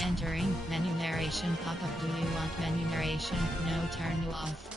Entering menu narration pop-up. Do you want menu narration? No, turn you off.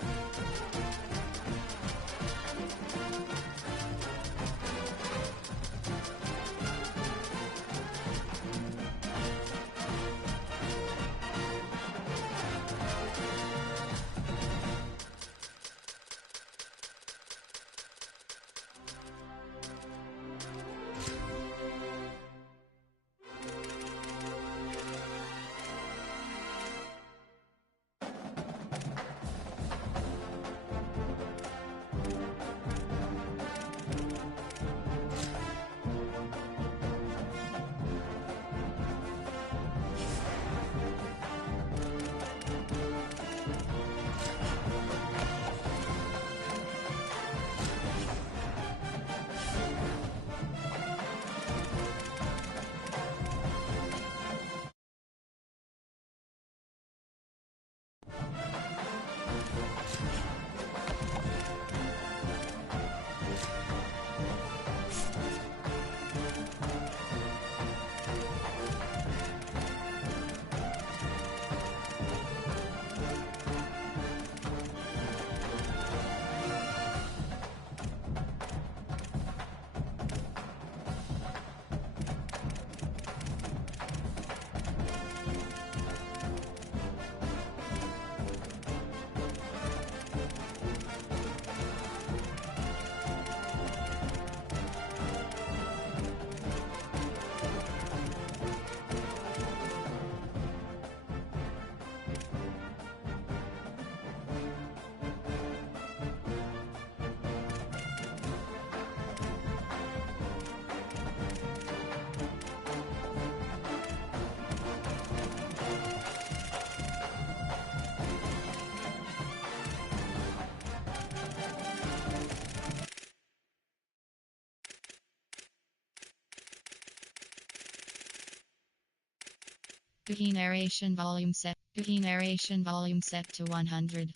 Wiki narration volume set. Wiki narration volume set to 100.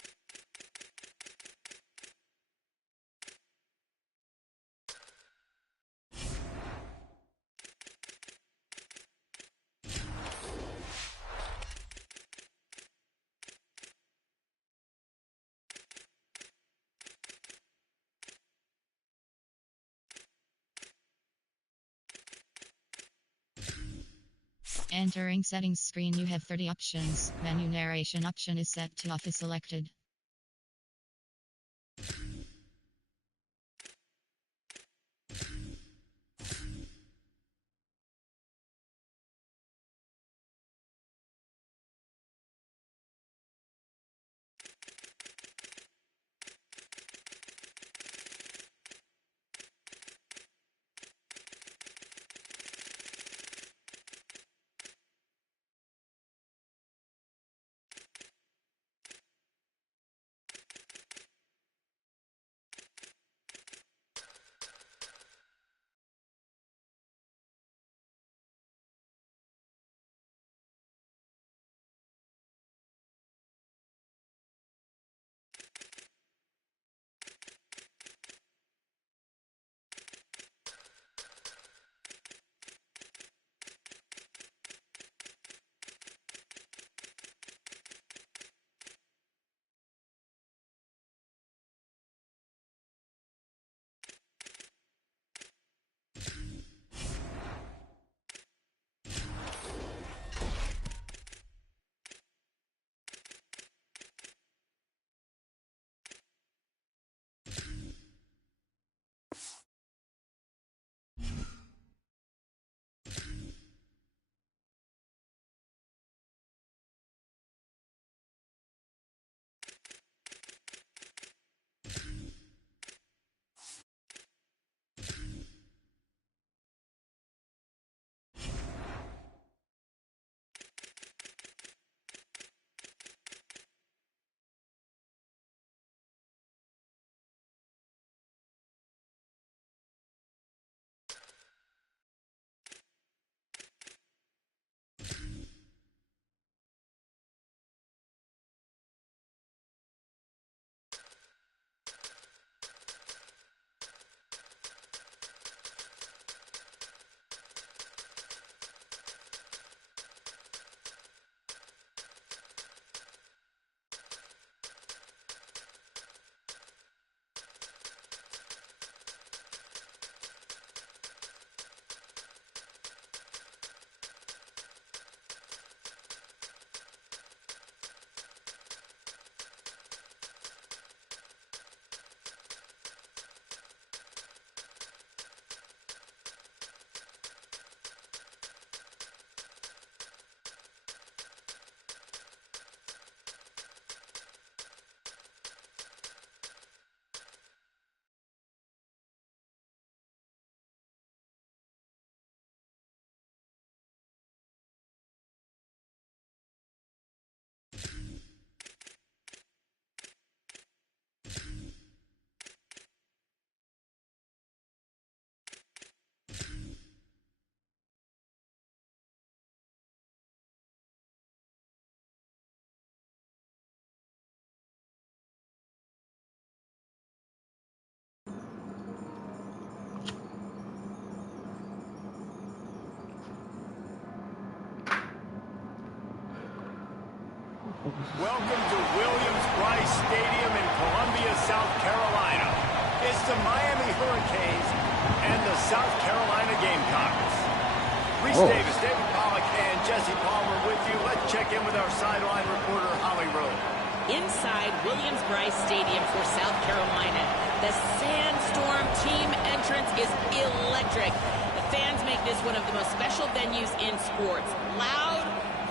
Entering settings screen, you have 30 options. Menu narration option is set to off is selected. Welcome to Williams-Brice Stadium in Columbia, South Carolina. It's the Miami Hurricanes and the South Carolina Gamecocks. Reese Davis, David Pollack, and Jesse Palmer with you. Let's check in with our sideline reporter, Holly Rowe. Inside Williams-Brice Stadium for South Carolina, the Sandstorm team entrance is electric. The fans make this one of the most special venues in sports. Loud,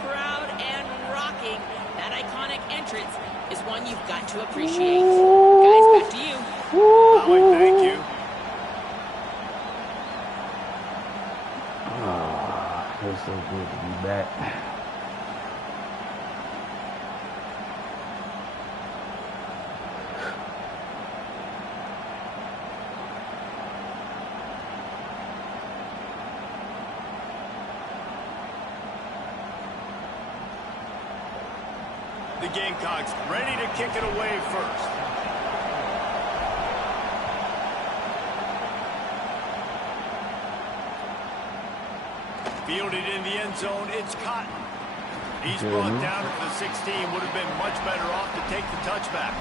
proud, and rocking. That iconic entrance is one you've got to appreciate. Guys, back to you. Holly, thank you. Feels so good to be back. The Gamecocks ready to kick it away first. Fielded in the end zone, it's Cotton. He's brought down at the 16. Would have been much better off to take the touchback.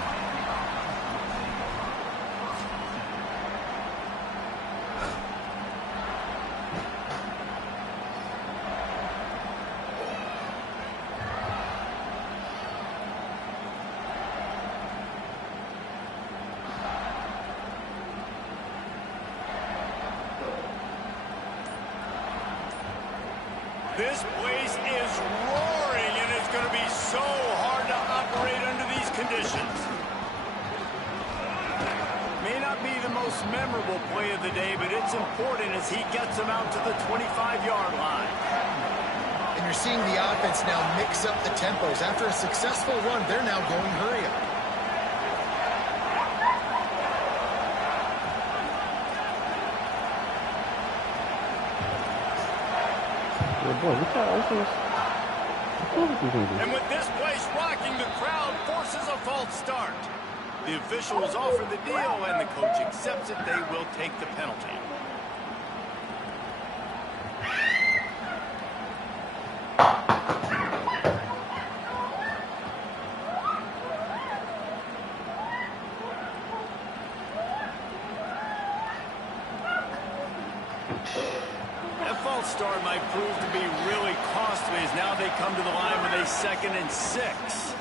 This place is roaring, and it's going to be so hard to operate under these conditions. May not be the most memorable play of the day, but it's important as he gets them out to the 25-yard line. And you're seeing the offense now mix up the tempos. After a successful run, they're now going hurry up. And with this place rocking, the crowd forces a false start. The officials offer the deal, and the coach accepts it. They will take the penalty. That false start might prove to be really costly as now they come to the line with a 2nd and 6.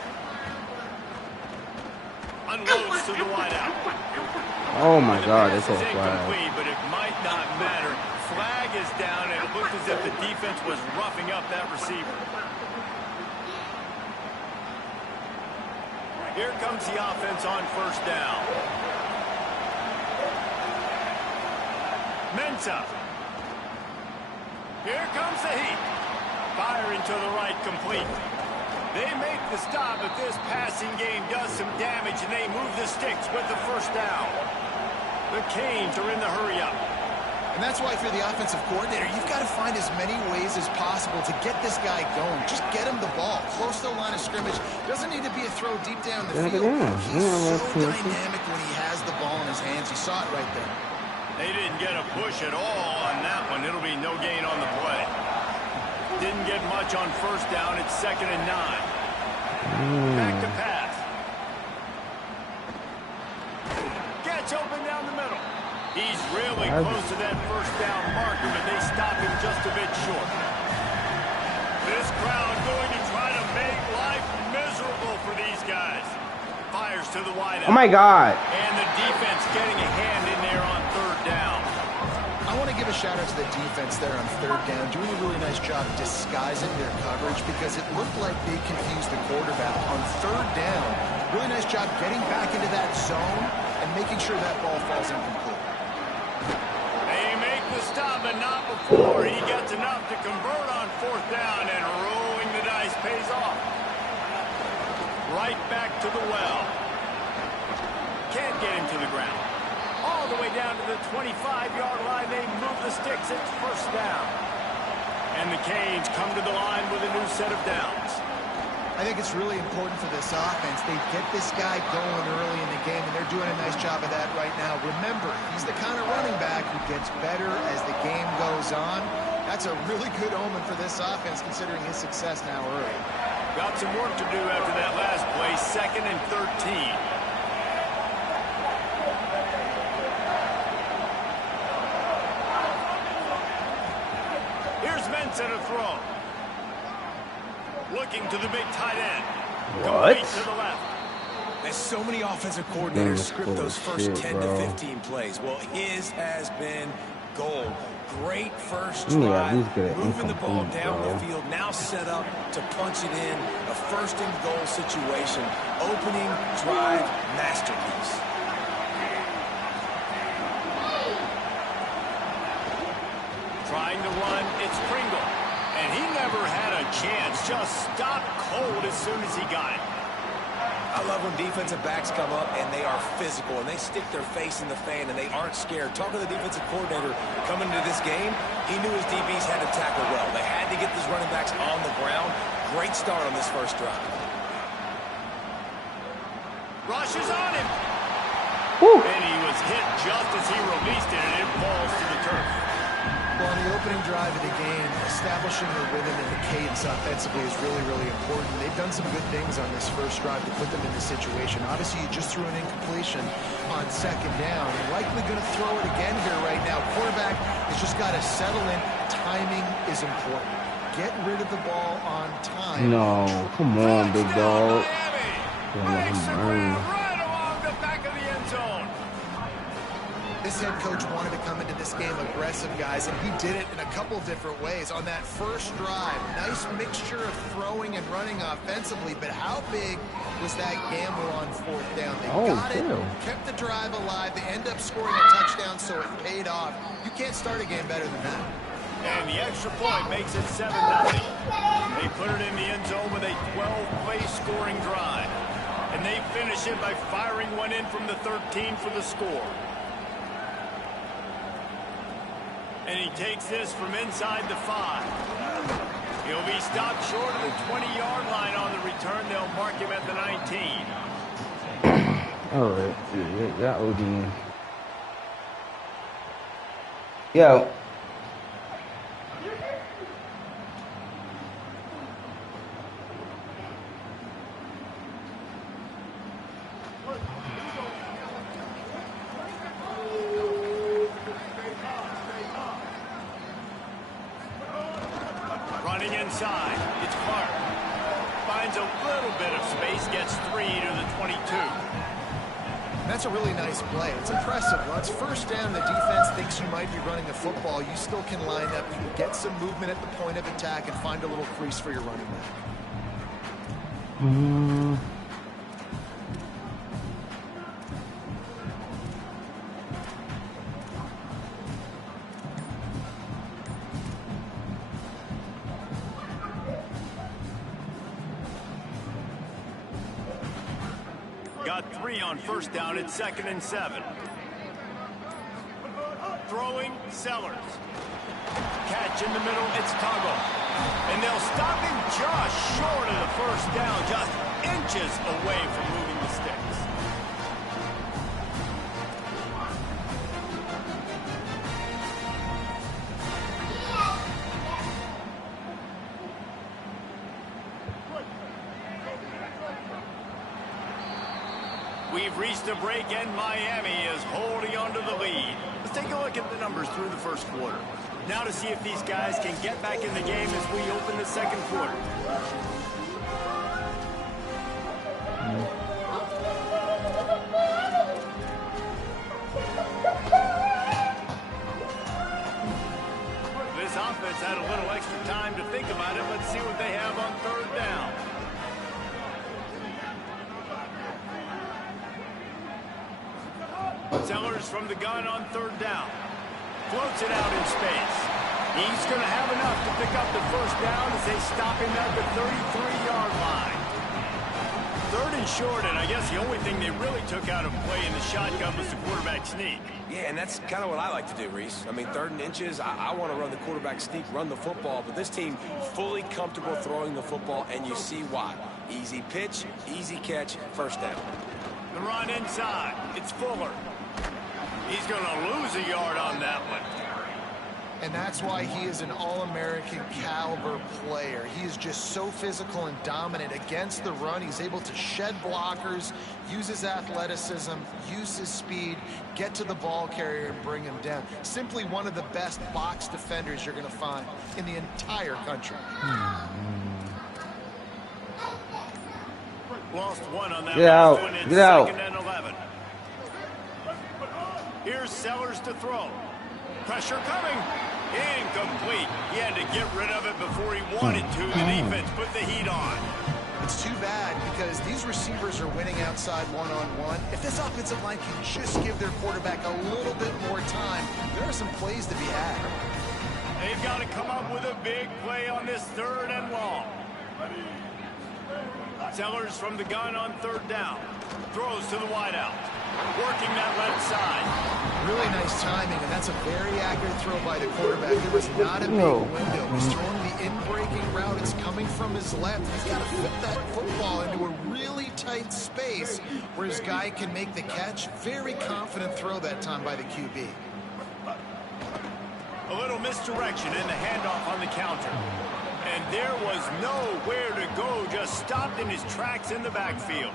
Unloads to the wideout. Oh my God, that's a flag. flag. But it might not matter. Flag is down, and it looked as if the defense was roughing up that receiver. Here comes the offense on first down. Mensah. Here comes the heat. Firing to the right, complete. They make the stop, but this passing game does some damage, and they move the sticks with the first down. The Canes are in the hurry-up. And that's why if you're the offensive coordinator, you've got to find as many ways as possible to get this guy going. Just get him the ball. Close to the line of scrimmage. Doesn't need to be a throw deep down the field. He's so dynamic when he has the ball in his hands. You saw it right there. They didn't get a push at all on that one. It'll be no gain on the play. Didn't get much on first down. It's 2nd and 9. Back to pass. Gets open down the middle. He's really close to that first down marker, but they stop him just a bit short. This crowd going to try to make life miserable for these guys. Fires to the wideout. Oh my God. And the defense getting a hand in there on 3rd down. I want to give a shout out to the defense there on 3rd down, doing a really nice job disguising their coverage because it looked like they confused the quarterback on 3rd down. Really nice job getting back into that zone and making sure that ball falls incomplete. They make the stop, but not before. He gets enough to convert on 4th down, and rolling the dice pays off. Right back to the well. Can't get him to the ground. All the way down to the 25-yard line. They move the sticks. It's first down. And the Canes come to the line with a new set of downs. I think it's really important for this offense. They get this guy going early in the game, and they're doing a nice job of that right now. Remember, he's the kind of running back who gets better as the game goes on. That's a really good omen for this offense, considering his success now early. Got some work to do after that last play, 2nd and 13. Here's Mensa to throw. Looking to the big tight end. What? Complete to the left. There's so many offensive coordinators script those first 10 to 15 plays. Well, his has been gold. Great first drive, moving the ball down the field, now set up to punch it in. A first and goal situation. Opening drive masterpiece. Trying to run, it's Pringle. And he never had a chance, just stopped cold as soon as he got it. I love when defensive backs come up and they are physical and they stick their face in the fan and they aren't scared. Talking to the defensive coordinator coming into this game, he knew his DBs had to tackle well. They had to get these running backs on the ground. Great start on this first drive. Rush is on him. Woo. And he was hit just as he released it, and it falls to the turf. Well, on the opening drive of the game, establishing the rhythm and the cadence offensively is really, really important. They've done some good things on this first drive to put them in this situation. Obviously, you just threw an incompletion on 2nd down. You're likely going to throw it again here right now. Quarterback has just got to settle in. Timing is important. Get rid of the ball on time. No, come on, big dog. Breaks the ground right along the back of the end zone. This head coach wanted to come into this game aggressive, guys, and he did it in a couple different ways. On that first drive, nice mixture of throwing and running offensively, but how big was that gamble on 4th down? They got it, kept the drive alive, they end up scoring a touchdown, so it paid off. You can't start a game better than that. And the extra point makes it 7-0. They put it in the end zone with a 12-play scoring drive. And they finish it by firing one in from the 13 for the score. And he takes this from inside the 5. He'll be stopped short of the 20-yard line on the return. They'll mark him at the 19. All right. Yeah, OD. Yo. Running inside, it's Clark. Finds a little bit of space, gets 3 to the 22. That's a really nice play. It's impressive. Well, it's 1st down. The defense thinks you might be running the football. You still can line up. You can get some movement at the point of attack and find a little crease for your running back. Got 3 on 1st down at 2nd and 7. Throwing, Sellers. Catch in the middle, it's Tuggle. And they'll stop him just short of the 1st down, just inches away from moving the sticks. We've reached a break, and Miami is holding on to the lead. Let's take a look at the numbers through the first quarter. Now to see if these guys can get back in the game as we open the second quarter. This offense had a little extra time to think about it. Let's see what they have on 3rd down. Sellers from the gun on 3rd down. Floats it out in space. He's going to have enough to pick up the 1st down as they stop him at the 33-yard line. 3rd and short, and I guess the only thing they really took out of play in the shotgun was the quarterback sneak. Yeah, and that's kind of what I like to do, Reese. I mean, 3rd and inches, I want to run the quarterback sneak, run the football, but this team fully comfortable throwing the football, and you see why. Easy pitch, easy catch, 1st down. The run inside. It's Fuller. He's going to lose a yard on that one. And that's why he is an All-American caliber player. He is just so physical and dominant against the run. He's able to shed blockers, use his athleticism, use his speed, get to the ball carrier and bring him down. Simply one of the best box defenders you're going to find in the entire country. Lost one on that Get last out. one. It's Get out. 2nd and 11. Here's Sellers to throw. Pressure coming. Incomplete. He had to get rid of it before he wanted to. The defense put the heat on. It's too bad because these receivers are winning outside one-on-one. If this offensive line can just give their quarterback a little bit more time, there are some plays to be had. They've got to come up with a big play on this 3rd and long. Sellers from the gun on 3rd down. Throws to the wideout. Working that left side. Really nice timing, and that's a very accurate throw by the quarterback. There was not a big window. He's throwing the in-breaking route. It's coming from his left. He's got to fit that football into a really tight space where his guy can make the catch. Very confident throw that time by the QB. A little misdirection and the handoff on the counter. And there was nowhere to go, just stopped in his tracks in the backfield.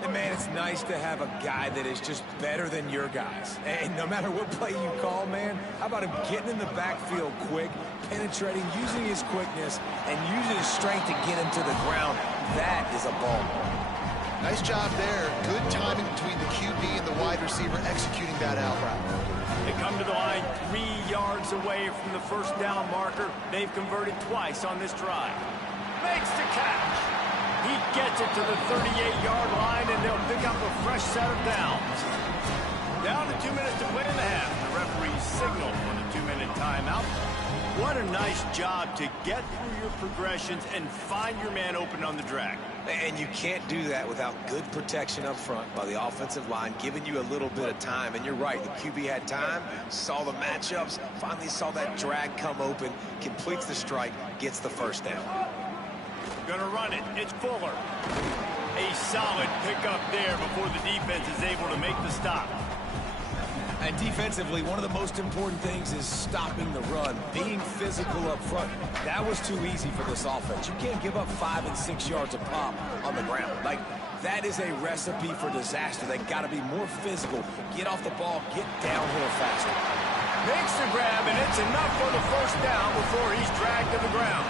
And man, it's nice to have a guy that is just better than your guys. And no matter what play you call, man, how about him getting in the backfield quick, penetrating, using his quickness, and using his strength to get him to the ground. That is a ball. Nice job there. Good timing between the QB and the wide receiver executing that out route. They come to the line 3 yards away from the 1st down marker. They've converted twice on this drive. Makes the catch. He gets it to the 38-yard line, and they'll pick up a fresh set of downs. Down to 2 minutes to play in the half. The referee signal for the 2-minute timeout. What a nice job to get through your progressions and find your man open on the drag. And you can't do that without good protection up front by the offensive line, giving you a little bit of time. And you're right, the QB had time, saw the matchups, finally saw that drag come open, completes the strike, gets the 1st down. Gonna run it. It's Fuller. A solid pickup there before the defense is able to make the stop. And defensively, one of the most important things is stopping the run, being physical up front. That was too easy for this offense. You can't give up 5 and 6 yards a pop on the ground. Like, that is a recipe for disaster. They got to be more physical, get off the ball, get downhill faster. Makes the grab, and it's enough for the 1st down before he's dragged to the ground.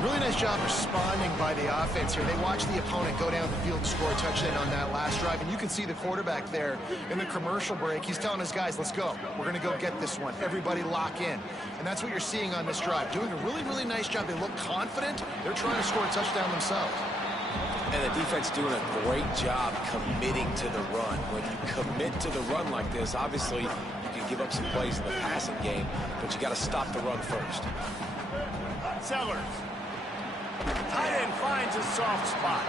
Really nice job responding by the offense here. They watched the opponent go down the field and score a touchdown on that last drive. And you can see the quarterback there in the commercial break. He's telling his guys, let's go. We're going to go get this one. Everybody lock in. And that's what you're seeing on this drive. Doing a really, really nice job. They look confident. They're trying to score a touchdown themselves. And the defense doing a great job committing to the run. When you commit to the run like this, obviously you can give up some plays in the passing game, but you got to stop the run first. Sellers. Tight end finds a soft spot.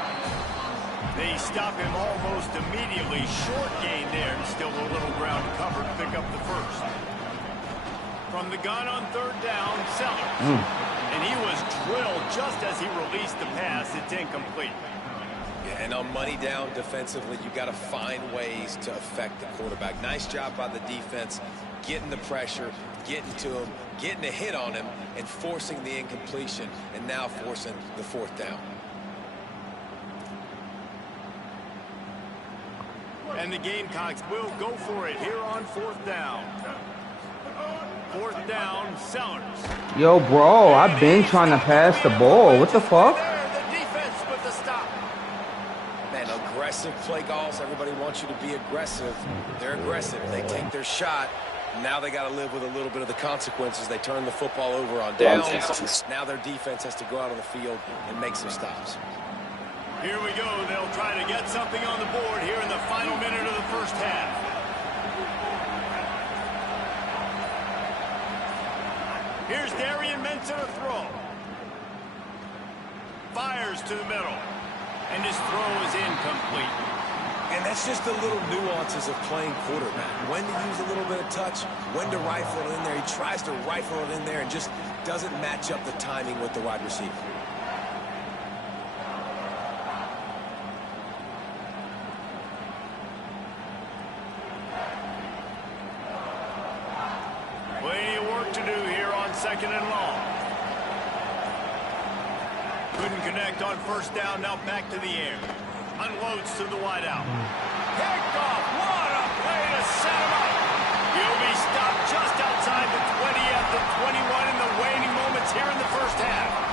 They stop him almost immediately. Short gain there, and still a little ground to cover to pick up the 1st. From the gun on 3rd down, Sellers. And he was drilled just as he released the pass. It's incomplete. Yeah, and on money down defensively, you got to find ways to affect the quarterback. Nice job by the defense, getting the pressure, getting to him, getting a hit on him, and forcing the incompletion, and now forcing the 4th down. And the Gamecocks will go for it here on 4th down. 4th down, Sellers. Yo, bro, I've been trying to pass the ball. What the fuck? The defense with the stop. Man, aggressive play calls. Everybody wants you to be aggressive. They're aggressive. They take their shot. Now they got to live with a little bit of the consequences. They turn the football over on downs. Now their defense has to go out on the field and make some stops. Here we go. They'll try to get something on the board here in the final minute of the 1st half. Here's Darian Mensah to throw. Fires to the middle. And his throw is incomplete. And that's just the little nuances of playing quarterback. When to use a little bit of touch, when to rifle it in there. He tries to rifle it in there and just doesn't match up the timing with the wide receiver. second and long. Couldn't connect on first down, now back to the air. Unloads to the wideout. Picked off, what a play to set him up. He'll be stopped just outside the 20 at the 21 in the waning moments here in the first half.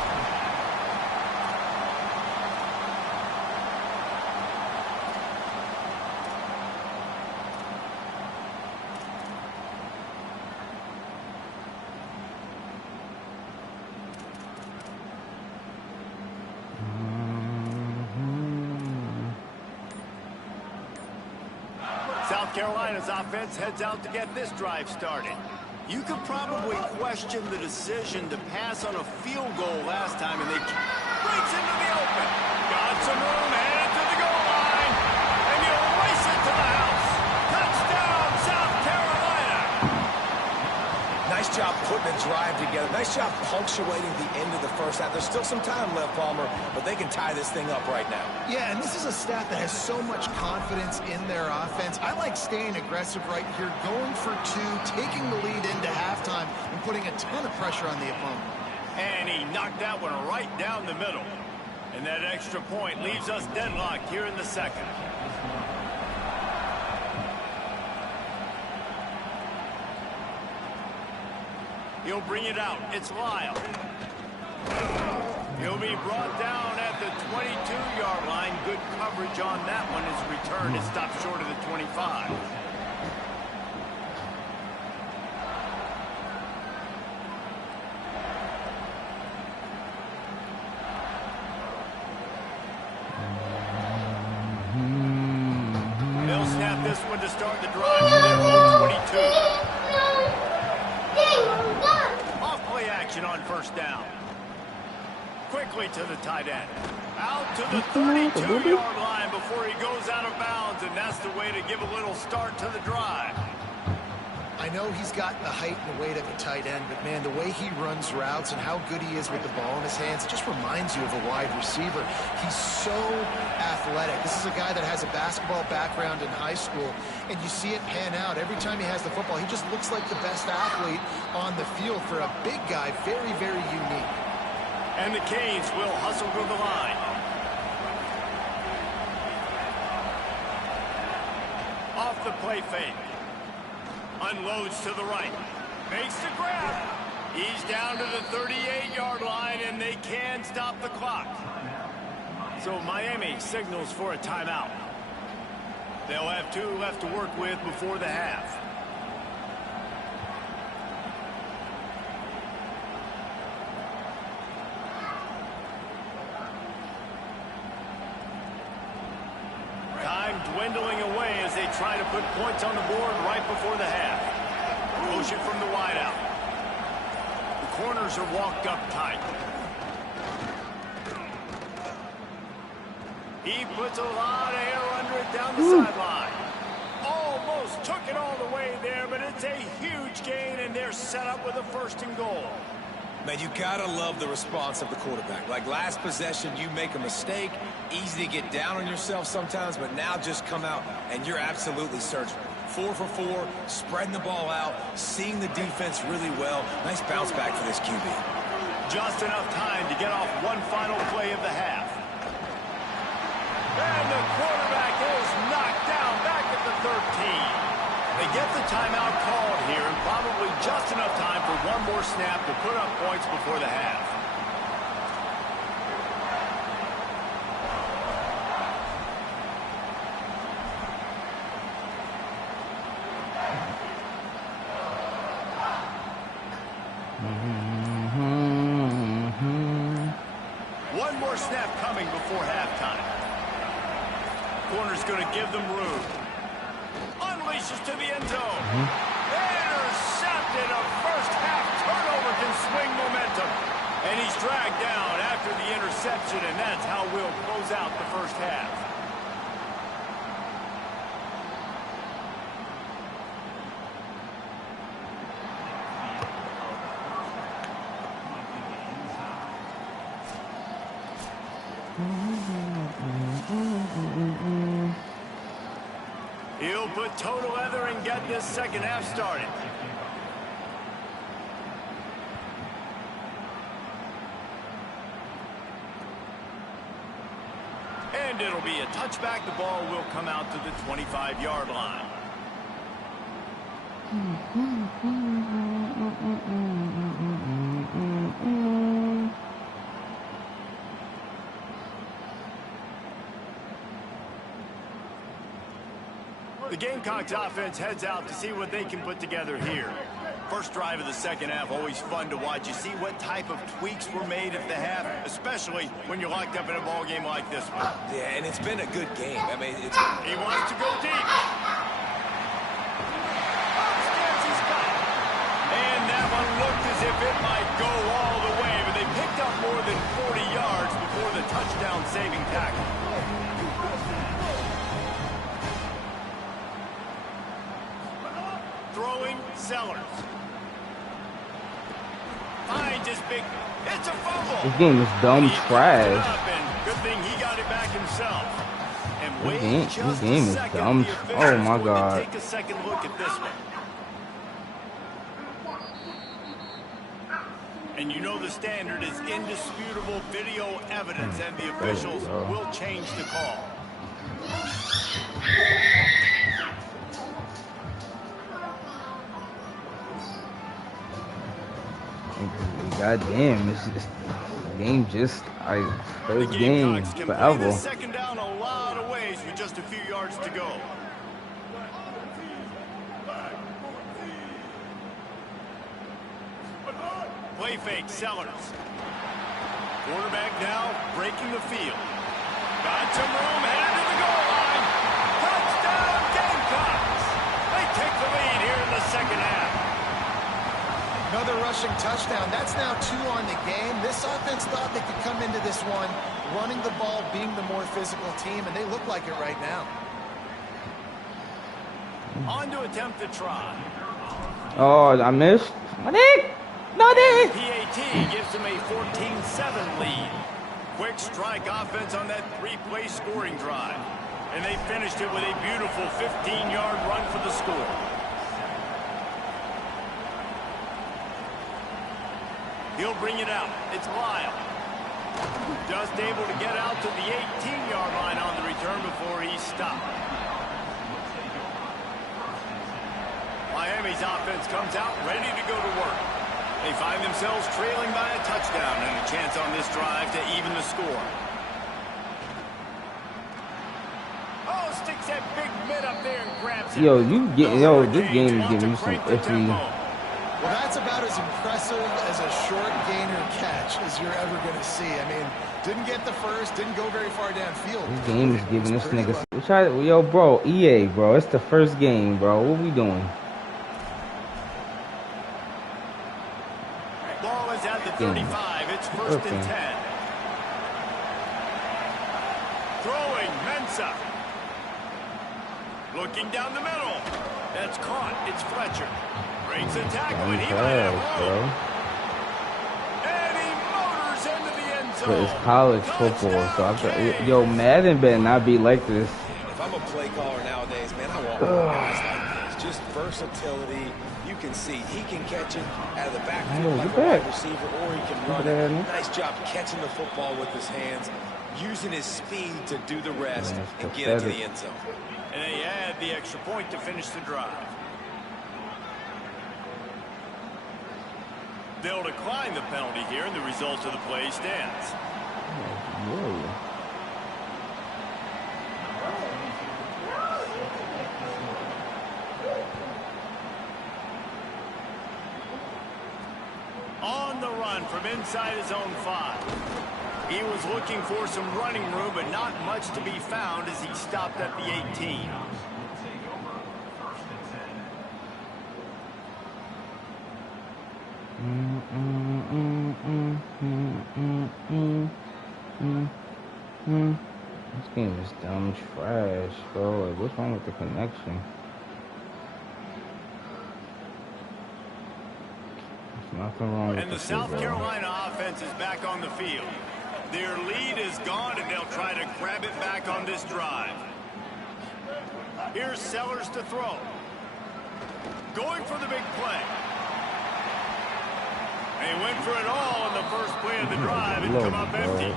South Carolina's offense heads out to get this drive started. You could probably question the decision to pass on a field goal last time, and they breaks into the open. Got some room, headed to the goal line, and you'll race it to the house. Touchdown, South Carolina! Nice job putting a drive together. Nice job punctuating the end of the first half. There's still some time left, Palmer, but they can tie this thing up right now. Yeah, and this is a staff that has so much confidence in their offense. I like staying aggressive right here, going for two, taking the lead into halftime, and putting a ton of pressure on the opponent. And he knocked that one right down the middle. And that extra point leaves us deadlocked here in the second. He'll bring it out. It's Lyle. He'll be brought down at the 22-yard line. Good coverage on that one. His return is stopped short of the 25. They'll snap this one to start the drive from their own 22. Off-play action on first down. Quickly to the tight end. Out to the 32-yard line before he goes out of bounds, and that's the way to give a little start to the drive. I know he's got the height and weight of a tight end, but man, the way he runs routes and how good he is with the ball in his hands, it just reminds you of a wide receiver. He's so athletic. This is a guy that has a basketball background in high school, and you see it pan out. Every time he has the football, he just looks like the best athlete on the field. For a big guy, very, very unique. And the Canes will hustle to the line. Off the play fake. Unloads to the right. Makes the grab. He's down to the 38-yard line, and they can stop the clock. So Miami signals for a timeout. They'll have 2 left to work with before the half. Time dwindling away as they try to put points on the board right before the half. Motion from the wideout. The corners are walked up tight. He puts a lot of air under it down the sideline. Almost took it all the way there, but it's a huge gain, and they're set up with a 1st and goal. Man, you gotta love the response of the quarterback. Like last possession, you make a mistake, easy to get down on yourself sometimes, but now just come out and you're absolutely searching. 4 for 4, spreading the ball out, seeing the defense really well. Nice bounce back for this QB. Just enough time to get off one final play of the half. And the quarterback is knocked down back at the 13. They get the timeout called here, and probably just enough time for one more snap to put up points before the half. One more snap coming before halftime. Corner's going to give them room. Unleashes to the end zone. Intercepted. A first half turnover can swing momentum. And he's dragged down after the interception, and that's how we'll close out the first half. He'll put total leather and get this second half started. And it'll be a touchback. The ball will come out to the 25-yard line. The Gamecocks offense heads out to see what they can put together here. First drive of the second half, always fun to watch. You see what type of tweaks were made at the half, especially when you're locked up in a ball game like this one. Yeah, and it's been a good game. I mean, it's... He wants to go deep. Upstairs he's got it. And that one looked as if it might go all the way, but they picked up more than 40 yards before the touchdown-saving tackle. Throwing Sellers. Finds his big. It's a fumble. This game is dumb trash. Good thing he got it back himself. And This game is dumb. Oh my God. Take a second look at this one. And you know the standard is indisputable video evidence, and the officials will change the call. Goddamn, this game just first game forever. Second down a lot of ways with just a few yards to go. Play fake, Sellers. Quarterback now breaking the field. Got some room, headed to the goal line. Touchdown, Gamecocks. They take the lead here in the second half. Another rushing touchdown. That's now 2 on the game. This offense thought they could come into this one running the ball, being the more physical team, and they look like it right now. On to attempt the try. Oh, I missed. My dick! No dick! PAT gives them a 14-7 lead. Quick strike offense on that 3-play scoring drive. And they finished it with a beautiful 15-yard run for the score. He'll bring it out. It's Lyle. Just able to get out to the 18-yard line on the return before he's stopped. Miami's offense comes out ready to go to work. They find themselves trailing by a touchdown and a chance on this drive to even the score. Oh, sticks that big mid up there and grabs it. This game is giving me some iffy. Well, that's about as impressive as a short gainer catch as you're ever going to see. I mean, didn't get the first, didn't go very far downfield. This game is giving this nigga. Yo, bro, EA, bro, it's the first game, bro. What we doing? Ball is at the 35. It's first and 10. Throwing Mensa. Looking down the middle. That's caught. It's Fletcher. Breaks a tackle, and he might have room. And he motors into the end zone. But it's college football, so I thought, Madden better not be like this. If I'm a play caller nowadays, man, I want guys like this. Just versatility. You can see he can catch it out of the backfield like a wide receiver, or he can run it. Nice job catching the football with his hands, using his speed to do the rest and get into the end zone. And they add the extra point to finish the drive. They'll decline the penalty here, and the result of the play stands. On the run from inside his own 5. He was looking for some running room, but not much to be found as he stopped at the 18. This game is dumb trash, bro. Like, what's wrong with the connection? There's nothing wrong with and the South Carolina offense is back on the field. Their lead is gone, and they'll try to grab it back on this drive. Here's Sellers to throw. Going for the big play. They went for it all in the first play of the drive and come up empty.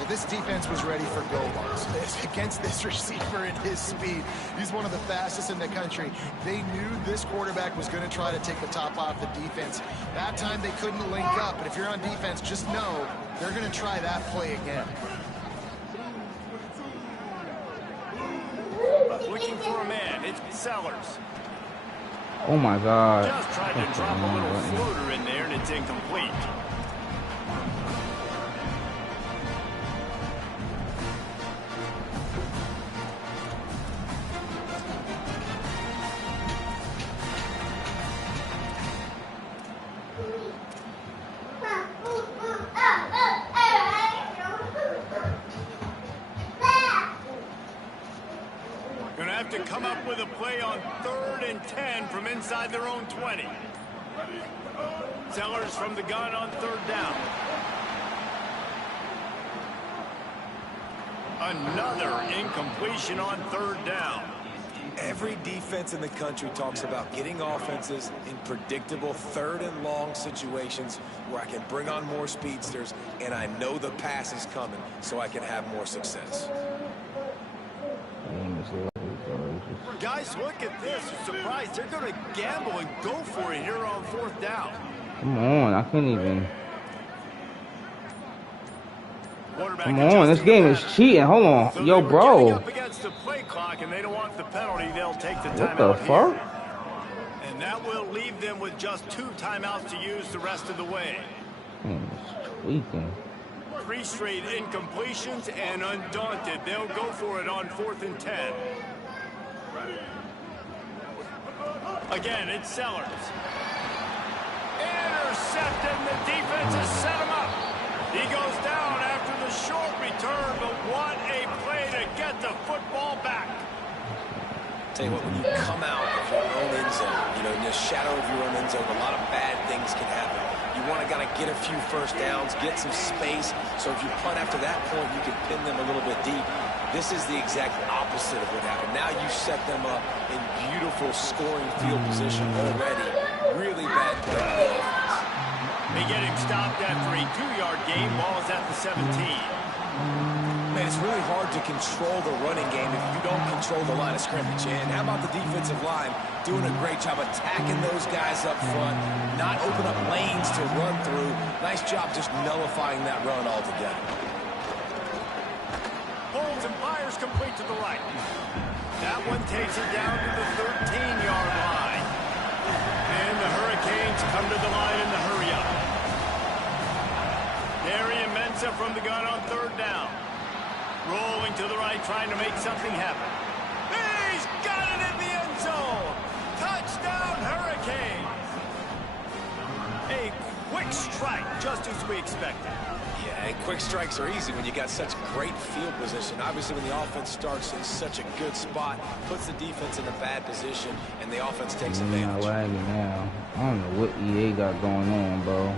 Well, this defense was ready for go balls. Against this receiver and his speed, he's one of the fastest in the country. They knew this quarterback was going to try to take the top off the defense. That time they couldn't link up, but if you're on defense, just know they're going to try that play again. Looking for a man, it's Sellers. Oh my God. Just tried to drop a little floater in there, and it's incomplete. Gonna have to come up with a play on 3rd and 10 from inside their own 20. Sellers from the gun on 3rd down. Another incompletion on 3rd down. Every defense in the country talks about getting offenses in predictable 3rd and long situations where I can bring on more speedsters and I know the pass is coming so I can have more success. Guys, look at this. Surprised. They're going to gamble and go for it here on 4th down. Come on, I can't even. Quarterback Come on, this game is cheating. Hold on. So Yo, they were bro. getting up against the play clock, and they don't want the penalty. They'll take the What timeout the fuck? here. And that will leave them with just 2 timeouts to use the rest of the way. It's tweaking. 3 straight incompletions, and undaunted, they'll go for it on 4th and 10. Again, it's Sellers. Intercepted, and the defense has set him up. He goes down after the short return, but what a play to get the football back. Tell you what, when you come out of your own end zone, you know, in the shadow of your own end zone, a lot of bad things can happen. You want to get a few first downs, get some space, so if you punt after that point, you can pin them a little bit deep. This is the exact opposite of what happened. Now you set them up in beautiful scoring field position already. Really bad play by the offense. They get him stopped after a 2-yard gain. Ball is at the 17. Man, it's really hard to control the running game if you don't control the line of scrimmage. And how about the defensive line doing a great job attacking those guys up front, not open up lanes to run through. Nice job just nullifying that run altogether. Holds and fires complete to the right. That one takes it down to the 13-yard line. And the Hurricanes come to the line in the hurry-up. Darian Mensah from the gun on 3rd down. Rolling to the right, trying to make something happen. He's got it in the end zone. Touchdown, Hurricanes. A quick strike, just as we expected. Yeah, and quick strikes are easy when you got such great field position. Obviously, when the offense starts in such a good spot, puts the defense in a bad position, and the offense takes advantage. Now. I don't know what EA got going on, bro.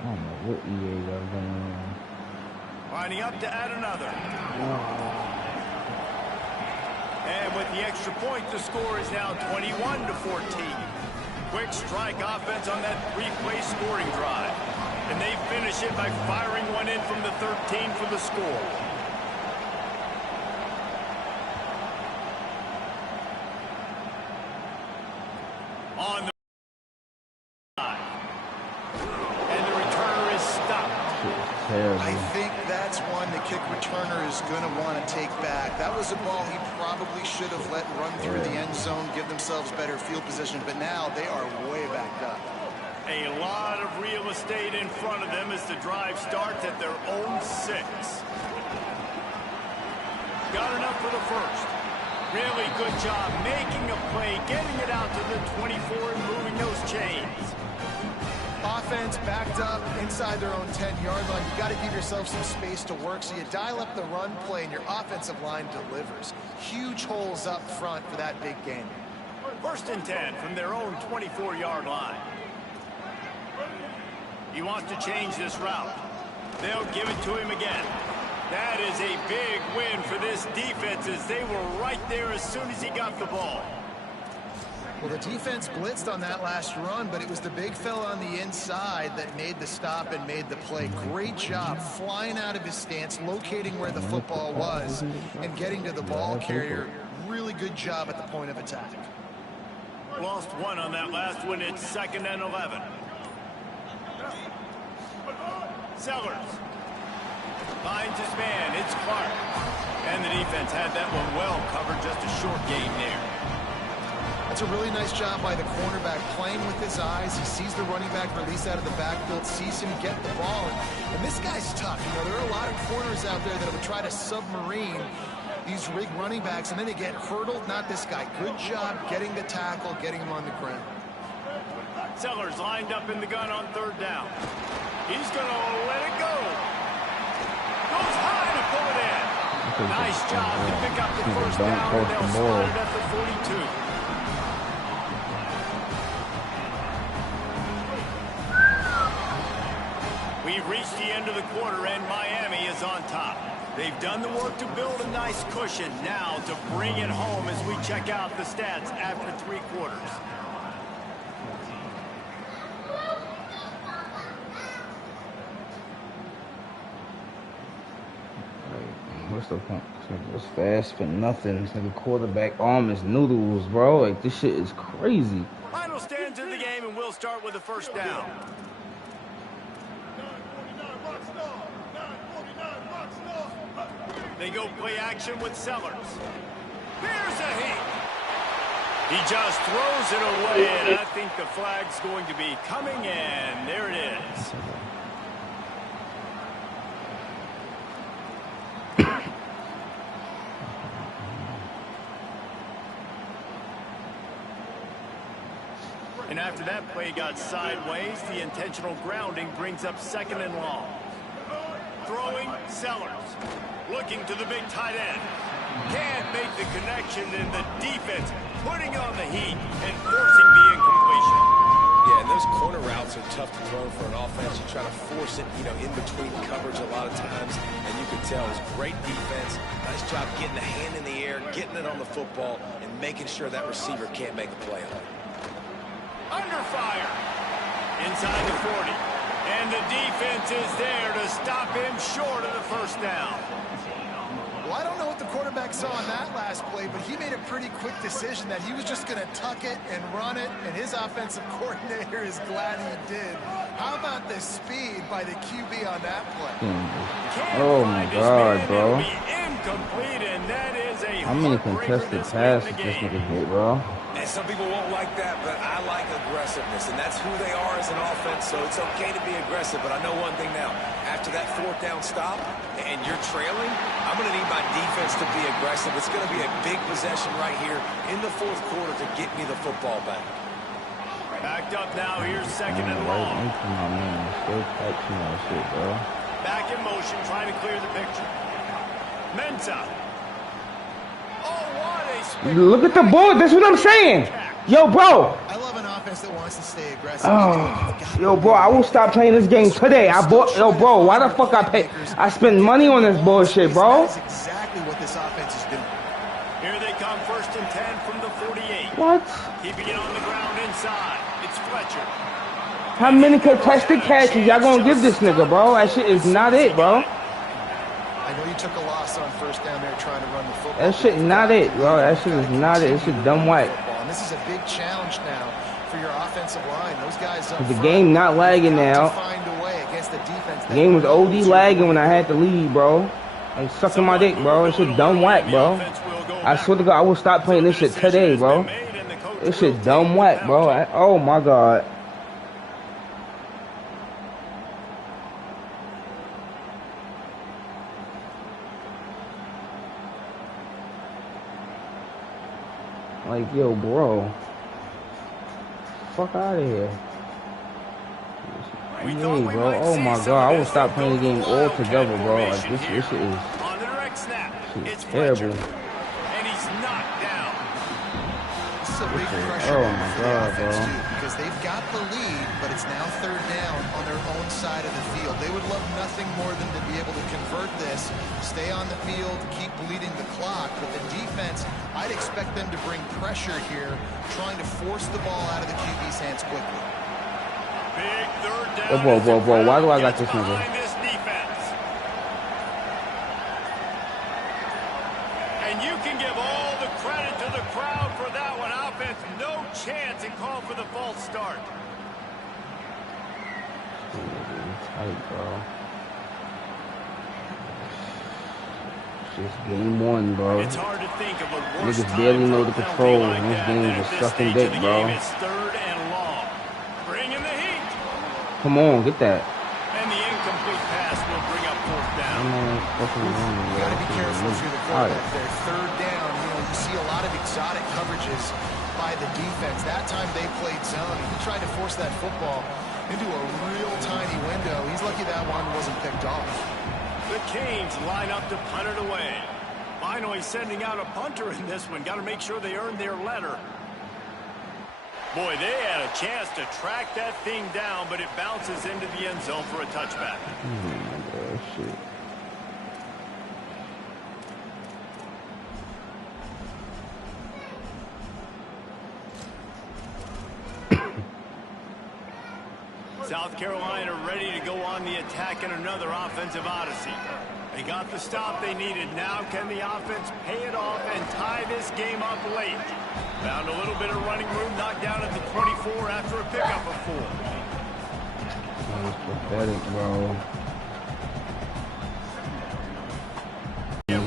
I don't know what EA got going on. Lining up to add another. And with the extra point, the score is now 21-14. Quick strike offense on that 3-play scoring drive. And they finish it by firing one in from the 13 for the score. On the side. And the returner is stopped. Terrible. I think that's one the kick returner is going to want to take back. That was a ball he probably should have let run through the end zone, give themselves better field position, but now they are way backed up. A lot of real estate in front of them as the drive starts at their own 6. Got enough for the first. Really good job making a play, getting it out to the 24 and moving those chains. Offense backed up inside their own 10-yard line. You got to give yourself some space to work, so you dial up the run play, and your offensive line delivers. Huge holes up front for that big gain. 1st and 10 from their own 24-yard line. He wants to change this route. They'll give it to him again. That is a big win for this defense as they were right there as soon as he got the ball. Well, the defense blitzed on that last run, but it was the big fella on the inside that made the stop and made the play. Great job flying out of his stance, locating where the football was, and getting to the ball carrier. Really good job at the point of attack. Lost one on that last one. It's 2nd and 11. Sellers finds his man. It's Clark. And the defense had that one well covered. Just a short gain there. That's a really nice job by the cornerback, playing with his eyes. He sees the running back release out of the backfield, sees him get the ball. And this guy's tough. You know, there are a lot of corners out there that would try to submarine these rig running backs, and then they get hurdled. Not this guy. Good job getting the tackle, getting him on the ground. Sellers lined up in the gun on 3rd down. He's going to let it go. Goes high to pull it in. Nice job to pick up the 1st down, and they'll spot it at the 42. We've reached the end of the quarter, and Miami is on top. They've done the work to build a nice cushion. Now to bring it home as we check out the stats after 3 quarters. What's the point? It's fast for nothing. This nigga quarterback arm is noodles, bro. Like, this shit is crazy. Final stands of the game, and we'll start with the 1st down. They go play action with Sellers. Here's a heat. He just throws it away, and I think the flag's going to be coming in. There it is. And after that play got sideways, the intentional grounding brings up 2nd and long. Throwing, Sellers. Looking to the big tight end. Can't make the connection, and the defense putting on the heat and forcing the incompletion. Yeah, and those corner routes are tough to throw for an offense. You try to force it, you know, in between coverage a lot of times, and you can tell it's great defense. Nice job getting the hand in the air, getting it on the football, and making sure that receiver can't make a play on it. Under fire. Inside the 40. And the defense is there to stop him short of the 1st down. Well, I don't know what the quarterback saw on that last play, but he made a pretty quick decision that he was just going to tuck it and run it, and his offensive coordinator is glad he did. How about the speed by the QB on that play? Oh, my God, bro. Incomplete, and that is a how many contested passes this nigga hit, bro? And some people won't like that, but I like aggressiveness, and that's who they are as an offense, so it's okay to be aggressive. But I know one thing now. After that 4th down stop, and you're trailing, I'm going to need my defense to be aggressive. It's going to be a big possession right here in the 4th quarter to get me the football back. Backed up now. Here's 2nd and long. Back in motion, trying to clear the picture. Mensah. Look at the board. That's what I'm saying. Yo, bro. I love an offense that wants to stay aggressive. Yo, bro, I will stop playing this game today. Yo, bro, why the fuck I spend money on this bullshit, bro? That's exactly what this offense is doing. Here they come, 1st and 10 from the 48. What? Keeping it on the ground inside. It's Fletcher. How many contested catches y'all gonna give this nigga, bro? That shit is not it, bro. I know you took a loss on 1st down there trying to run the football. That shit not it, bro. That shit is not it. This shit dumb white. And this is a big challenge now for your offensive line. Those guys up The front, game not lagging now. find a way against the defense. The game was OD lagging when I had to lead, bro. I'm sucking my dick, bro. This shit dumb whack, bro. I swear to God, I will stop playing this shit today, bro. This shit dumb whack, bro. Oh my God. Like, yo, bro. Fuck out of here. Hey, bro. Oh my God. I will stop playing the game altogether, bro. Like, this shit is terrible. And he's knocked down. This is a big pressure oh my God, bro. Because they've got the lead, but it's now 3rd down on their own side of the field. They would love nothing more than to be able to convert this, stay on the field, keep bleeding the clock. But the defense, I I'd expect them to bring pressure here, trying to force the ball out of the QB's hands quickly. Big third down. Whoa. Why do I got this nigga? This defense. And you can give all the credit to the crowd for that one. Offense, no chance, and call for the false start. Tight, bro. Just game one, bro. It's hard to think of a worse Niggas barely know the control. Like This game is sucking dick, bro. It's third and long. Bringing the heat. Come on, get that. And the incomplete pass will bring up fourth down. You got to be careful if you're the quarterback there. Third down, you see a lot of exotic coverages by the defense. That time they played zone. He tried to force that football into a real tiny window. He's lucky that one wasn't picked off. The Canes line up to punt it away. Finally sending out a punter in this one. Got to make sure they earn their letter. Boy, they had a chance to track that thing down, but it bounces into the end zone for a touchback. Oh, shit. South Carolina ready to go on the attack in another offensive odyssey. They got the stop they needed. Now can the offense pay it off and tie this game up late? Found a little bit of running room, knocked down at the 24 after a pickup of 4. That was pathetic, bro.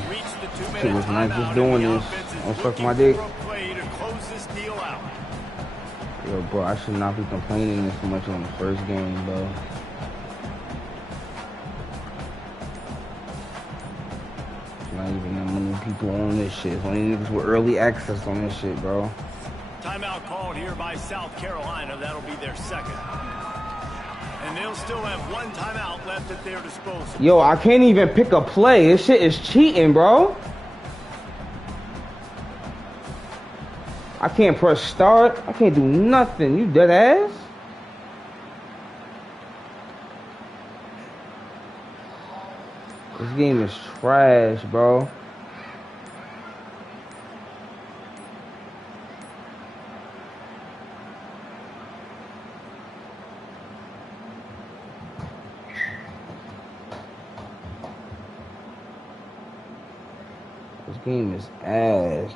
Reached the 2-minute Shit was not just timeout, doing and the this. offense is Don't suck looking my dick. for a play to close this deal out. Yo, bro, I should not be complaining this much on the first game, bro. Not even that many people on this shit. Only niggas with early access on this shit, bro. Timeout called here by South Carolina. That'll be their second. And they'll still have one timeout left at their disposal. Yo, I can't even pick a play. This shit is cheating, bro. I can't press start. I can't do nothing. You dead ass? This game is trash, bro. This game is ass.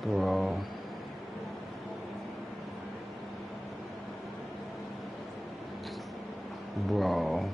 Bro. Bro.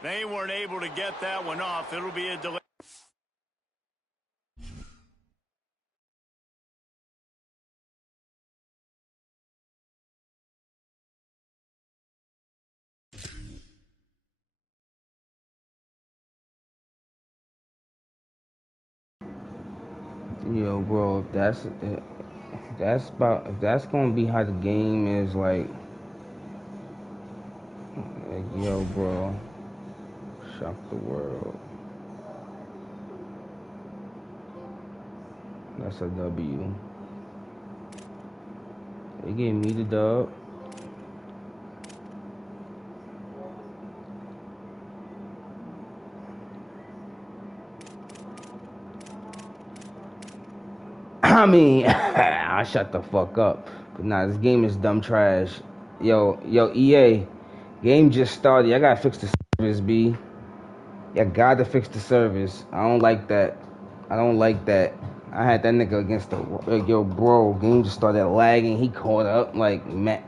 They weren't able to get that one off. It'll be a delay. Yo, bro, if that's gonna be how the game is, like yo, bro, shock the world. That's a W. They gave me the dub. I mean, I shut the fuck up. But nah, this game is dumb trash. Yo, EA, game just started. I gotta fix the service, B. You gotta fix the service. I don't like that. I don't like that. I had that nigga against the yo bro. Game just started lagging. He caught up like man.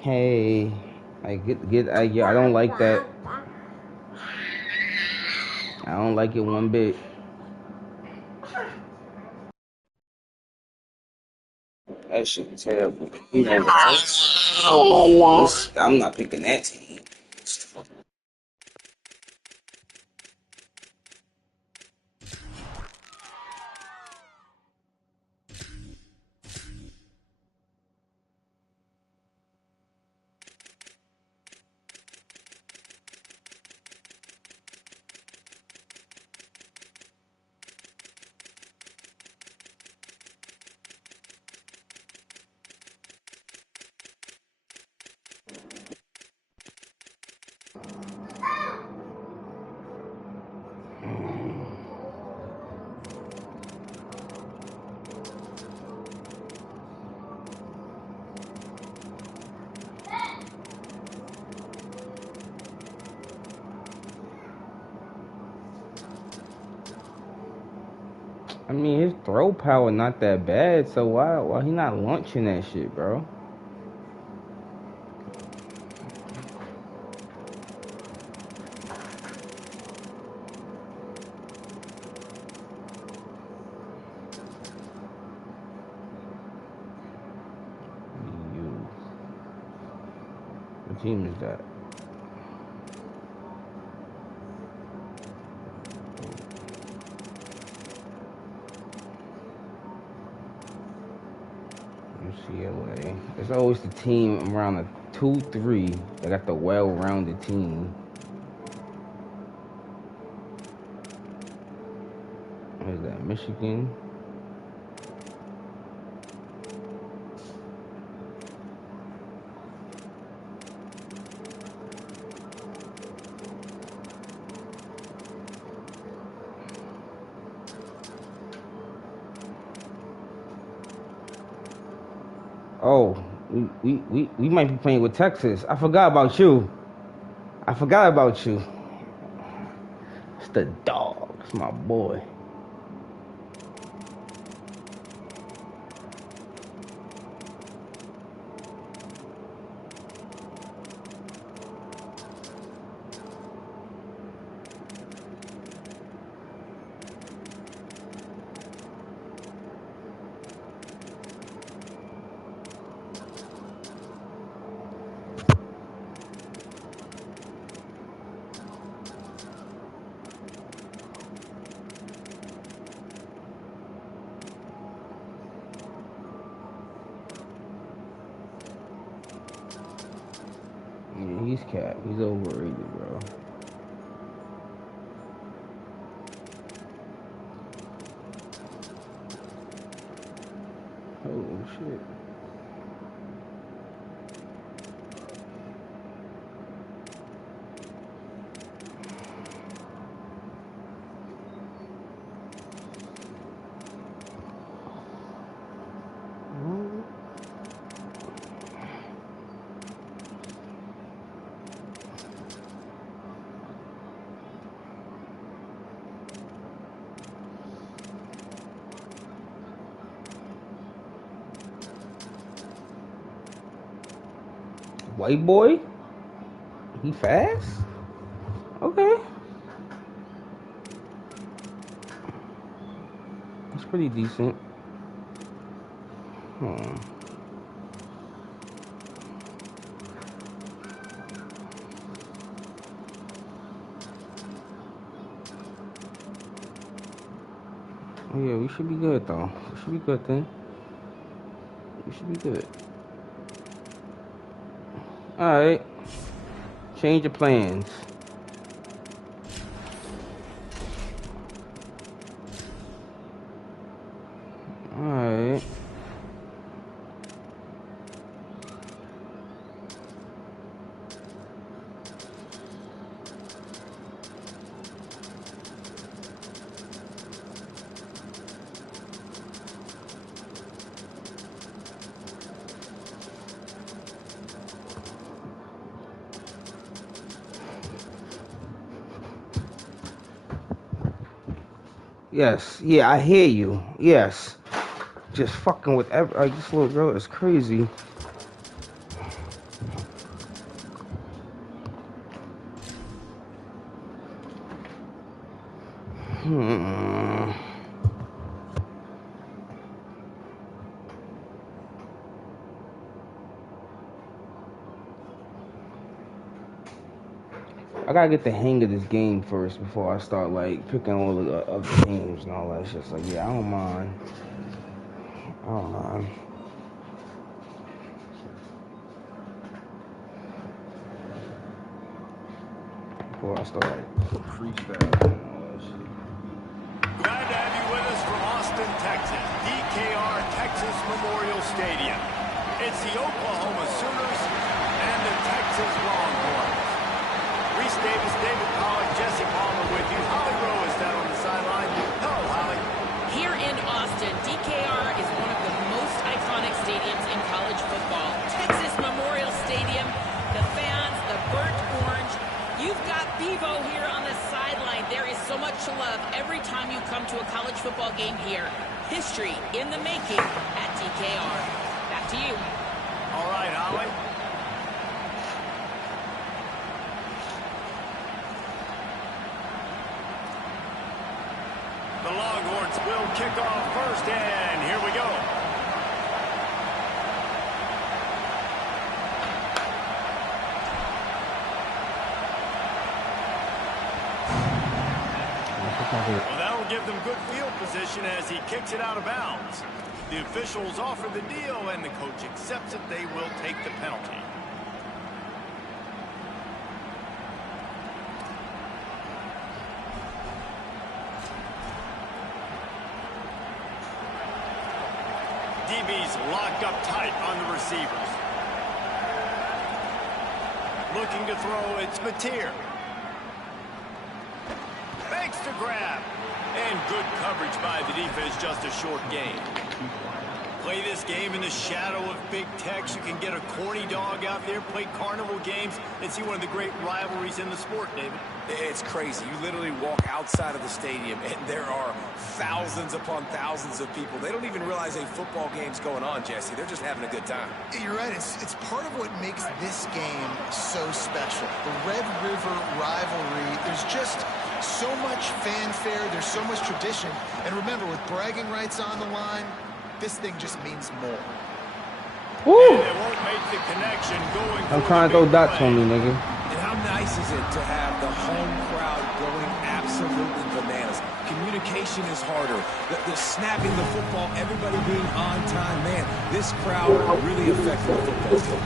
Hey, yeah. I don't like that. I don't like it one bit. That shit was terrible. I'm not picking that team. I mean, his throw power not that bad, so why he not launching that shit, bro? What team is that? UCLA. It's always the team around the 2-3 that got the well-rounded team. What is that? Michigan. Oh, we might be playing with Texas. I forgot about you. It's the dog. It's my boy. Yeah, he's cat. He's overrated, bro. Oh shit. White boy? He fast? Okay. That's pretty decent. Hmm. Oh yeah, we should be good though. We should be good then. We should be good. Alright. Change your plans. Alright. Yes. Yeah, I hear you. Yes. Just fucking with like, this little girl is crazy. I gotta get the hang of this game first before I start like picking all the other games and all that shit. So yeah, I don't mind. I don't mind. Before I start freestyling and all that shit. Glad to have you with us from Austin, Texas, DKR Texas Memorial Stadium. It's the Oklahoma Sooners and the Texas Longhorns. Reese Davis, David Pollack, Jesse Palmer with you. Holly Rowe is down on the sideline. Hello, Holly. Here in Austin, DKR is one of the most iconic stadiums in college football. Texas Memorial Stadium, the fans, the burnt orange. You've got Bevo here on the sideline. There is so much to love every time you come to a college football game here. History in the making at DKR. Back to you. All right, Holly. The Longhorns will kick off first, and here we go. Well, that will give them good field position as he kicks it out of bounds. The officials offer the deal, and the coach accepts it. They will take the penalty. DB's locked up tight on the receivers. Looking to throw, it's Mateer. Makes the grab. And good coverage by the defense, just a short gain. Play this game in the shadow of Big Tex. You can get a corny dog out there, play carnival games, and see one of the great rivalries in the sport, David. It's crazy. You literally walk outside of the stadium, and there are thousands upon thousands of people. They don't even realize a football game's going on, Jesse. They're just having a good time. You're right. It's part of what makes this game so special. The Red River rivalry, there's just so much fanfare. There's so much tradition. And remember, with bragging rights on the line, this thing just means more. Woo! They won't make the connection going. I'm trying to throw dots on me, nigga. And how nice is it to have the home crowd going absolutely bananas? Communication is harder. The snapping the football, everybody being on time. Man, this crowd really affected the football team.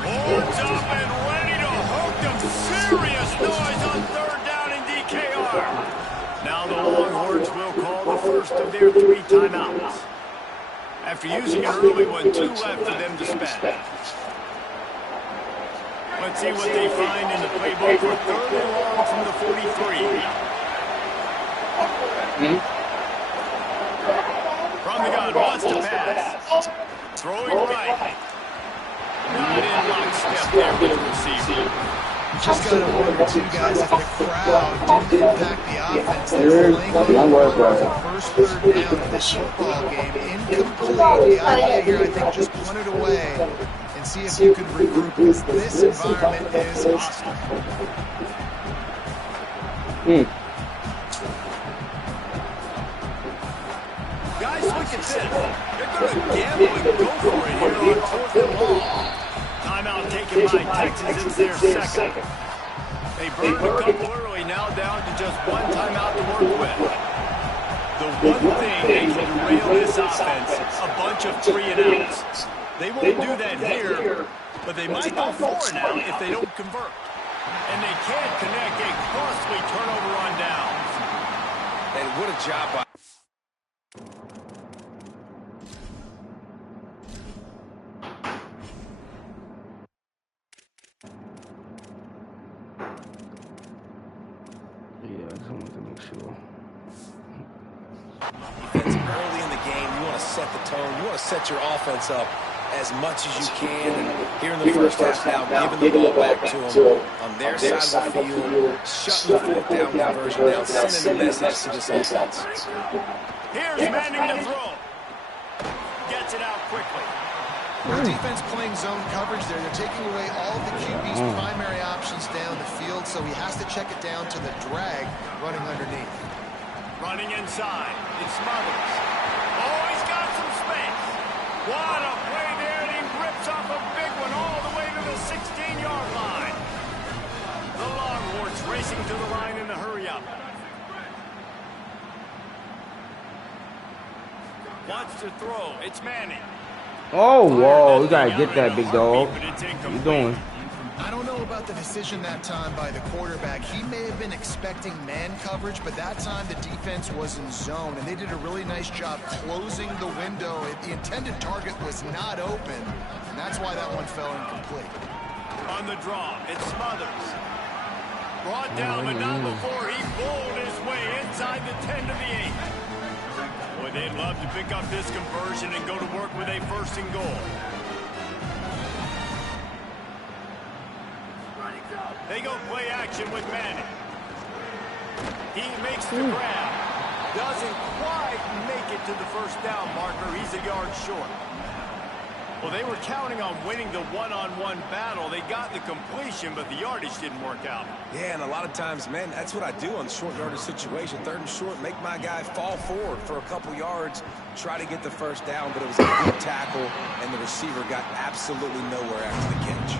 Horns up and ready to hook them. Serious noise on third down in DKR. Now the Longhorns will call the first of their 3 timeouts. After using an early one, 2 left for them to spend. Let's see what they find in the playbook for third and long from the 43. From the gun, wants to pass. Throwing right. Not in lockstep there with the receiver. Just got to wonder, too, guys, if the crowd didn't impact the offense. They're playing on the first third down of this football game. Incomplete. The idea here, I think, just punt it away and see if you can regroup, because this environment is hostile. Guys, look at this. They're going to gamble and go for it here on fourth and long. Timeout taken by Texas. It's their second. They burned a couple early, now down to just 1 timeout to work with. The one thing that can derail this offense, a bunch of 3 and outs. They won't do that here, but they might go 4 now if they don't convert. And they can't connect a costly turnover on downs. And what a job by... Yeah, I just wanted to make sure. Defense early in the game, you want to set the tone, you want to set your offense up as much as you can. And here in the first half now, giving the ball back to them on their side of the field, shutting the fourth down conversion down, sending a message to this offense. Here's Manning to throw. Gets it out quickly. The defense playing zone coverage there. They're taking away all of the QB's primary options down the field, so he has to check it down to the drag running underneath. Running inside. It's Smothers. Oh, he's got some space. What a play there, and he rips off a big one all the way to the 16-yard line. The Longhorns racing to the line in the hurry-up. Wants to throw. It's Manning. Oh, whoa. You got to get that, big dog. What you doing? I don't know about the decision that time by the quarterback. He may have been expecting man coverage, but that time the defense was in zone, and they did a really nice job closing the window. The intended target was not open, and that's why that one fell incomplete. On the draw, it's Smothers. Brought down, but not before he bowled his way inside the 10 to the 8. Boy, they'd love to pick up this conversion and go to work with a 1st and goal. They go play action with Manning. He makes the grab. Doesn't quite make it to the 1st down marker. He's a yard short. Well, they were counting on winning the one-on-one battle. They got the completion, but the yardage didn't work out. Yeah, and a lot of times, man, that's what I do on short yardage situation. 3rd and short, make my guy fall forward for a couple yards, try to get the 1st down, but it was a good tackle, and the receiver got absolutely nowhere after the catch.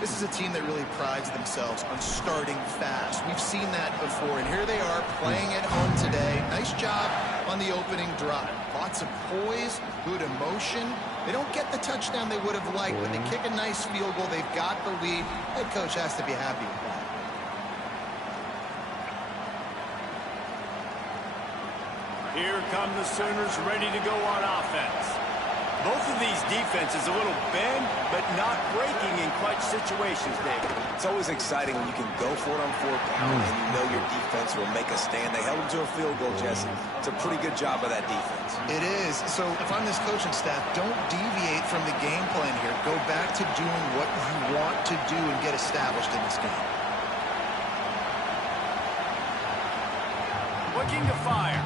This is a team that really prides themselves on starting fast. We've seen that before, and here they are playing at home today. Nice job on the opening drive. Lots of poise, good emotion. They don't get the touchdown they would have liked, but they kick a nice field goal. They've got the lead. Head coach has to be happy with that. Here come the Sooners ready to go on offense. Both of these defenses a little bend, but not breaking in clutch situations, David. It's always exciting when you can go for it on 4th down and you know your defense will make a stand. They held them to a field goal, Jesse. It's a pretty good job by that defense. It is. So if I'm this coaching staff, don't deviate from the game plan here. Go back to doing what you want to do and get established in this game. Looking to fire.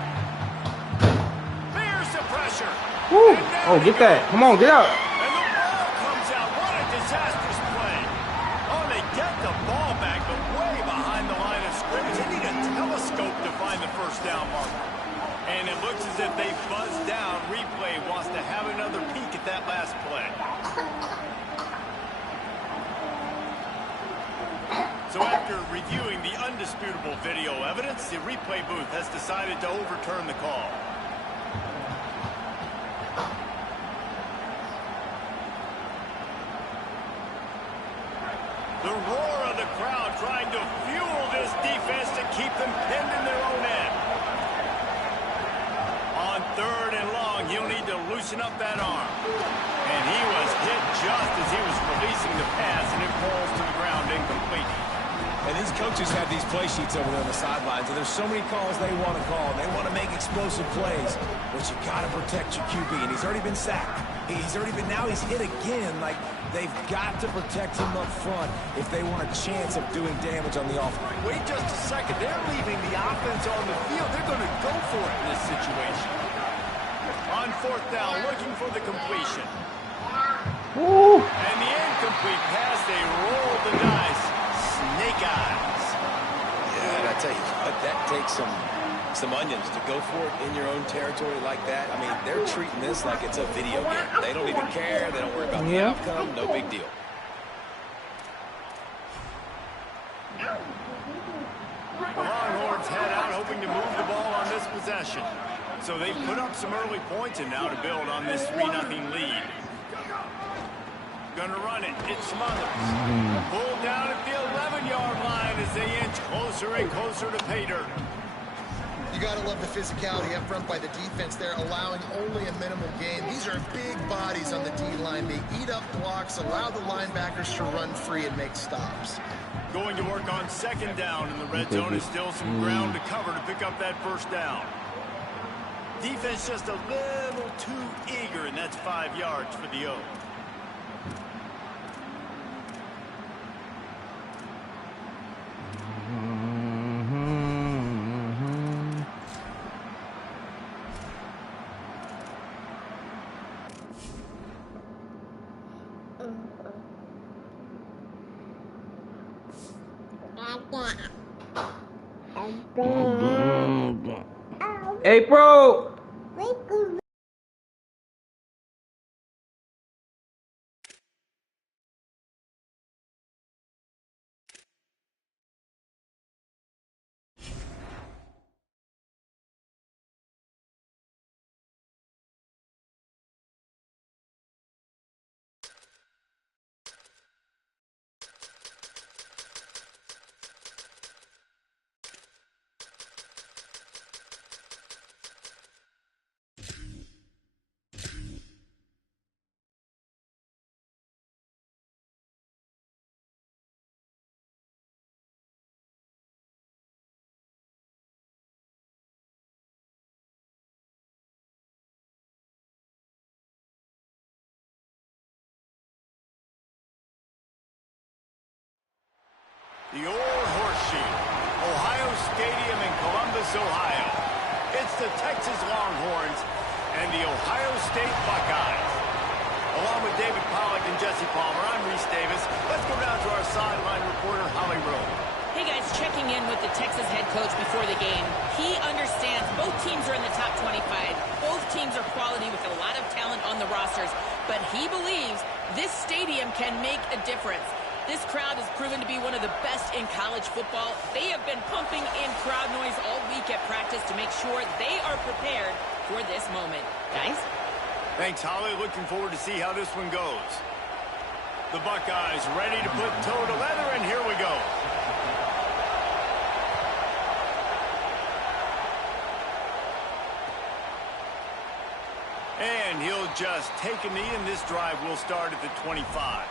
There's the pressure. Woo. Oh, get that. Come on, get out. And the ball comes out. What a disastrous play. Oh, they get the ball back, but way behind the line of scrimmage. They need a telescope to find the 1st down marker. And it looks as if they buzzed down. Replay wants to have another peek at that last play. So after reviewing the undisputable video evidence, the replay booth has decided to overturn the call. The roar of the crowd trying to fuel this defense to keep them pinned in their own end. On 3rd and long, he'll need to loosen up that arm. And he was hit just as he was releasing the pass, and it falls to the ground incomplete. And these coaches have these play sheets over there on the sidelines, and there's so many calls they want to call. They want to make explosive plays, but you got to protect your QB, and he's already been sacked. Now he's hit again. Like, they've got to protect him up front if they want a chance of doing damage on the offense. Wait just a second. They're leaving the offense on the field. They're going to go for it in this situation. On 4th down, looking for the completion. Woo. And the incomplete pass, they roll the dice. Snake eyes. Yeah, and I tell you what, that takes some onions to go for it in your own territory like that. I mean, they're treating this like it's a video game. They don't even care. They don't worry about the outcome. No big deal. The Longhorns head out hoping to move the ball on this possession. So they've put up some early points and now to build on this 3-0 lead. Gonna run it. It's Smothers. Pulled down at the 11-yard line as they inch closer and closer to pay dirt. You got to love the physicality up front by the defense there, allowing only a minimal gain. These are big bodies on the D-line. They eat up blocks, allow the linebackers to run free and make stops. Going to work on 2nd down in the red zone is still some ground to cover to pick up that 1st down. Defense just a little too eager, and that's 5 yards for the O. April! The old horseshoe, Ohio Stadium in Columbus, Ohio. It's the Texas Longhorns and the Ohio State Buckeyes. Along with David Pollack and Jesse Palmer, I'm Reese Davis. Let's go down to our sideline reporter, Holly Rowe. Hey guys, checking in with the Texas head coach before the game. He understands both teams are in the top 25. Both teams are quality with a lot of talent on the rosters. But he believes this stadium can make a difference. This crowd has proven to be one of the best in college football. They have been pumping in crowd noise all week at practice to make sure they are prepared for this moment. Guys? Thanks, Holly. Looking forward to see how this one goes. The Buckeyes ready to put toe to leather, and here we go. And he'll just take a knee, and this drive will start at the 25.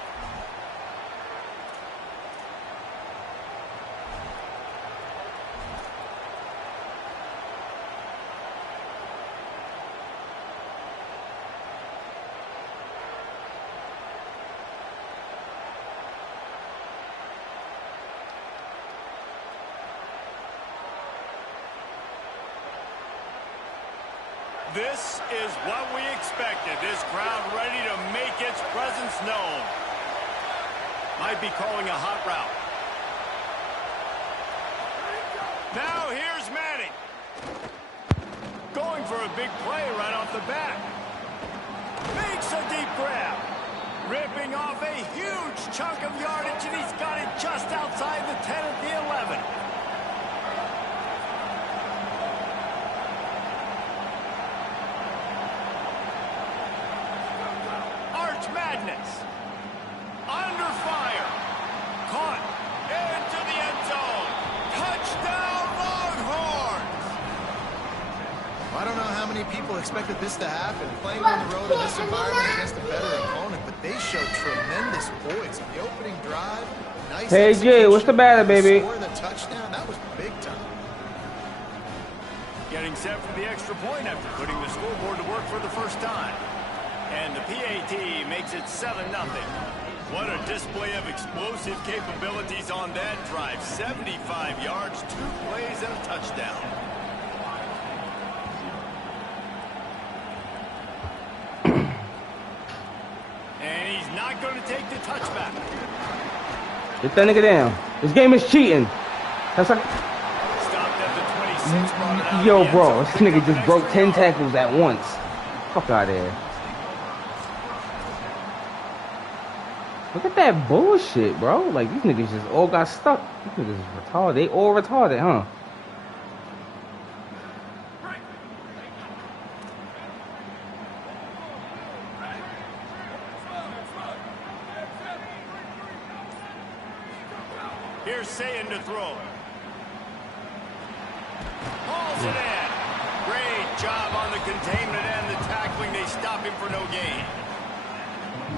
This is what we expected. This crowd ready to make its presence known. Might be calling a hot route. Now here's Manning. Going for a big play right off the bat. Makes a deep grab. Ripping off a huge chunk of yardage, and he's got it just outside the 10 at the 11. Madness. Under fire. Caught. Into the end zone. Touchdown, Longhorns. I don't know how many people expected this to happen, playing on the road in this environment against a better opponent, but they showed tremendous poise on the opening drive. Nice Hey, Jay, what's the matter, baby? Score the touchdown. That was big time. Getting set for the extra point after putting the scoreboard to work for the first time. And the PAT makes it 7-0. What a display of explosive capabilities on that drive. 75 yards, 2 plays, and a touchdown. And he's not going to take the touchback. Get that nigga down. This game is cheating. That's like... Stopped at the 26, brought it out. Yo, bro, this nigga just broke 10 tackles at once. Fuck out of here. Look at that bullshit, bro. Like, these niggas just all got stuck. These niggas is retarded. They all retarded, huh? Here's Sayin to throw. Hauls it in. Great job on the containment and the tackling. They stop him for no gain.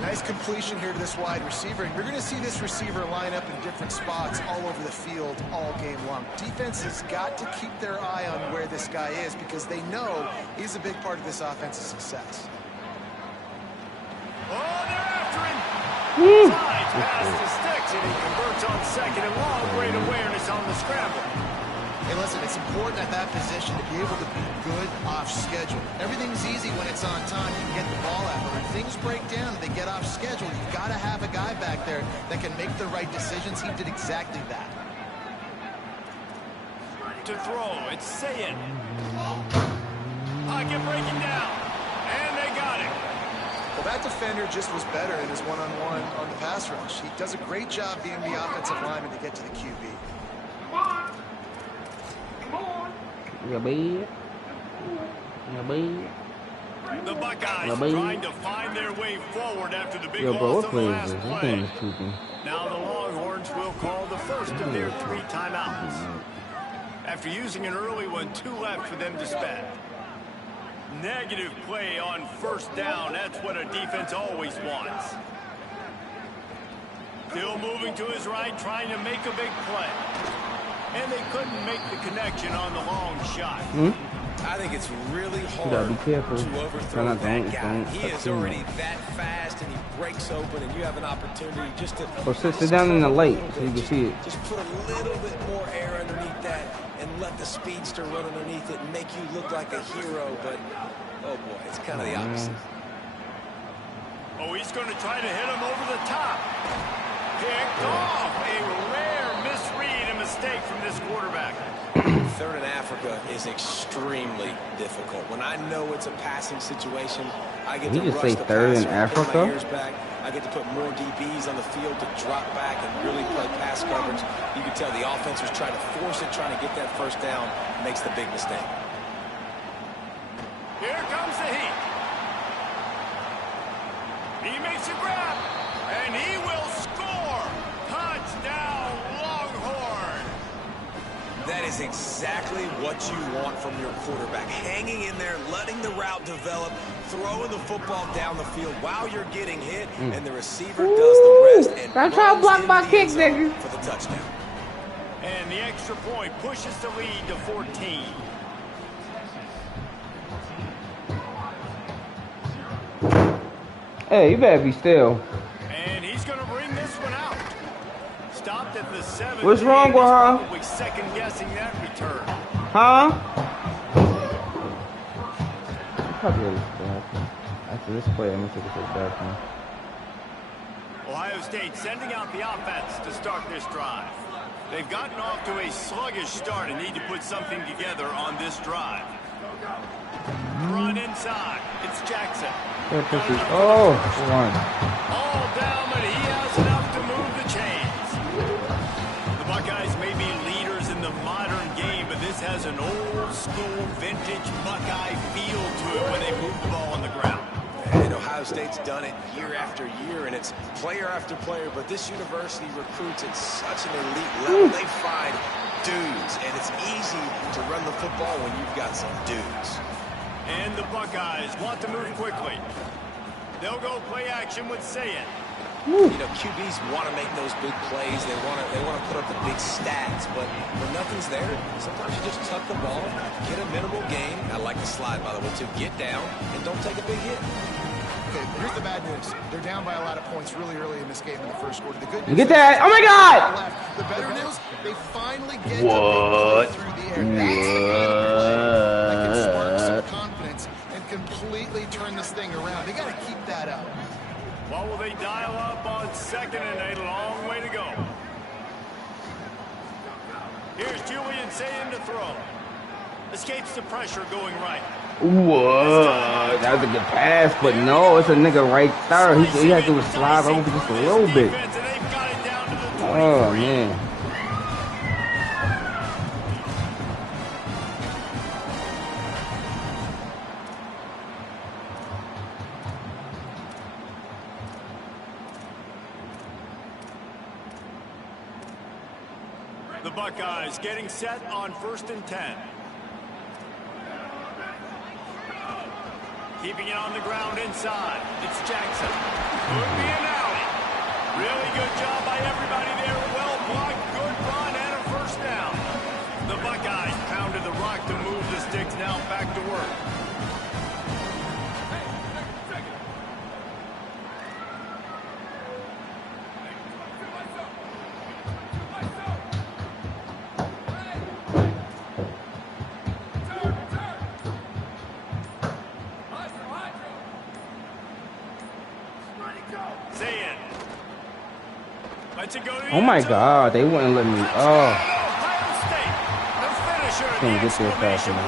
Nice completion here to this wide receiver, and you're going to see this receiver line up in different spots all over the field all game long. Defense has got to keep their eye on where this guy is because they know he's a big part of this offense's success. Oh, they're after him. Slides past the sticks, and he converts on second and long. Great awareness on the scramble. Hey, listen, it's important at that position to be able to be good off schedule. Everything's easy when it's on time. You can get the ball out. But when things break down and they get off schedule, you've got to have a guy back there that can make the right decisions. He did exactly that. To throw, it's Saying. Pocket breaking down. And they got him. Well, that defender just was better in his one-on-one on the pass rush. He does a great job being the offensive lineman to get to the QB. Yeah, baby. Yeah, baby. The Buckeyes trying to find their way forward after the big Yo, bro, loss what on the play is last this? This play. game is tweaking. Now the Longhorns will call the first of their 3 timeouts. After using an early one, 2 left for them to spend. Negative play on first down. That's what a defense always wants. Still moving to his right, trying to make a big play. And they couldn't make the connection on the long shot. I think it's really hard gotta be careful. to overthrow that guy. Don't He is already that fast, and he breaks open, and you have an opportunity just to... So sit down in the light so you can see it. Just put a little bit more air underneath that and let the speedster run underneath it and make you look like a hero, but, oh boy, it's kind of the opposite. Oh, he's going to try to hit him over the top. Picked off. A rare misread and mistake from this quarterback. Third in Africa is extremely difficult. When I know it's a passing situation, I get to rush the third in passer, Africa? put my ears back. I get to put more DBs on the field to drop back and really play pass coverage. You can tell the offense was trying to force it, trying to get that first down, makes the big mistake. Here comes the heat. He makes a grab, and he will score. Touchdown, Longhorn. That is exactly what you want from your quarterback. Hanging in there, letting the route develop, throwing the football down the field while you're getting hit, and the receiver does the rest and I'm trying to block my kick, zone nigga. for the touchdown. And the extra point pushes the lead to 14. Hey, you better be still. And he's going to bring this one out. Stopped at the 7. What's wrong with her? Probably second guessing that return. Huh? After this play, I'm going to take a step back. Ohio State sending out the offense to start this drive. They've gotten off to a sluggish start and need to put something together on this drive. Run inside. It's Jackson. Oh, one. All down, but he has enough to move the chains. The Buckeyes may be leaders in the modern game, but this has an old school vintage Buckeye feel to it when they move the ball on the ground. And Ohio State's done it year after year, and it's player after player, but this university recruits at such an elite level. They find dudes, and it's easy to run the football when you've got some dudes. And the Buckeyes want to move quickly. They'll go play action with Saying. You know, QBs want to make those big plays. They want to put up the big stats, but when nothing's there, sometimes you just tuck the ball, get a minimal gain. I like the slide, by the way, too. Get down and don't take a big hit. Okay, here's the bad news. They're down by a lot of points really early in this game in the first quarter. The good news Get that! Oh my God! The better news, they finally get What? through the air. That's that can spark some confidence and completely turn this thing around. They got to keep that up. What will they dial up on second and a long way to go? Here's Julian Saying to throw. Escapes the pressure going right. Whoa, that was a good pass, but no, it's a nigga right there. He had to slide over just a little bit. Oh, man. The Buckeyes getting set on 1st and 10. Keeping it on the ground inside. It's Jackson. Could be an alley. Really good job by everybody there. Well blocked, good run, and a first down. The Buckeyes pounded the rock to move the sticks. Now back to work. Oh my God, they wouldn't let me. Oh, can't get there fast enough.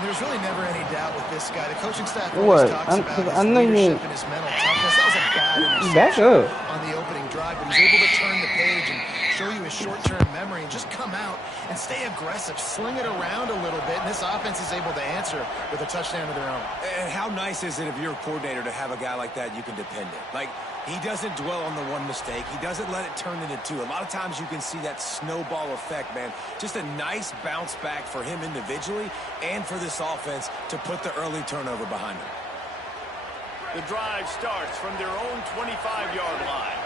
There's really never any doubt with this guy. The coaching staff always talks about his leadership and his mental toughness. That was a bad interception on the opening drive, but he's able to turn the page and show you his short-term memory and just come out and stay aggressive, sling it around a little bit, and this offense is able to answer with a touchdown of their own. And how nice is it if you're a coordinator to have a guy like that you can depend on? Like, he doesn't dwell on the one mistake. He doesn't let it turn into two. A lot of times you can see that snowball effect, man. Just a nice bounce back for him individually and for this offense to put the early turnover behind him. The drive starts from their own 25-yard line.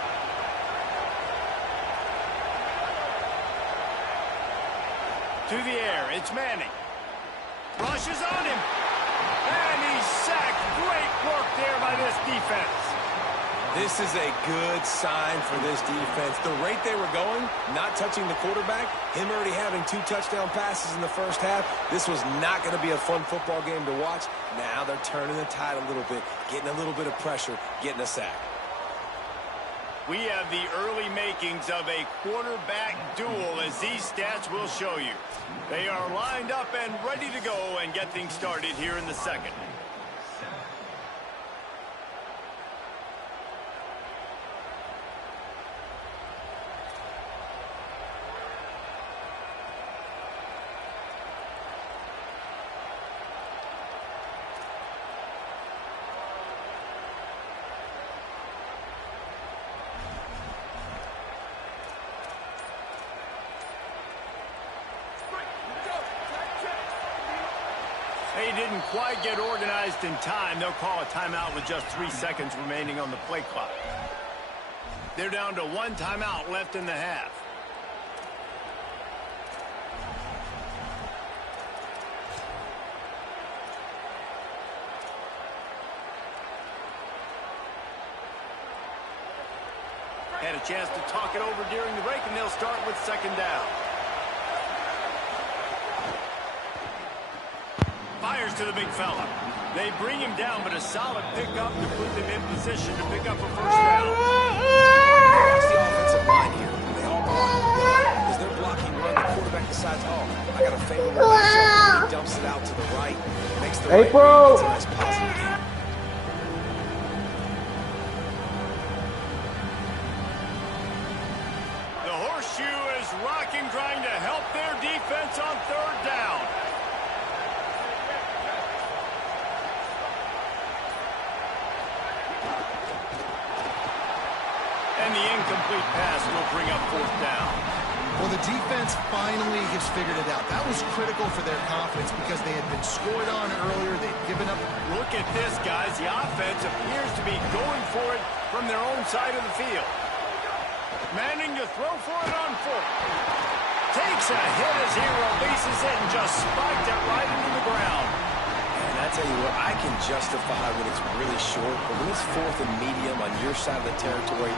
To the air, it's Manning. Rushes on him. And he's sacked. Great work there by this defense. This is a good sign for this defense. The rate they were going, not touching the quarterback, him already having 2 touchdown passes in the first half, this was not going to be a fun football game to watch. Now they're turning the tide a little bit, getting a little bit of pressure, getting a sack. We have the early makings of a quarterback duel, as these stats will show you. They are lined up and ready to go and get things started here in the second. They didn't quite get organized in time. They'll call a timeout with just 3 seconds remaining on the play clock. They're down to 1 timeout left in the half. Had a chance to talk it over during the break, and they'll start with second down. Fires to the big fella. They bring him down, but a solid pickup to put them in position to pick up a first down. Watch the offensive line here. They all block. As they're blocking run, the quarterback decides, oh, I got a favorable matchup. He dumps it out to the right. Makes the right read. It's a nice positive game. The horseshoe is rocking, trying to help their defense on third down. And the incomplete pass will bring up fourth down. Well, the defense finally has figured it out. That was critical for their confidence because they had been scored on earlier. They'd given up. Look at this, guys. The offense appears to be going for it from their own side of the field. Manning to throw for it on fourth. Takes a hit as he releases it and just spiked it right into the ground. And I tell you what, I can justify when it's really short, but when it's fourth and medium on your side of the territory,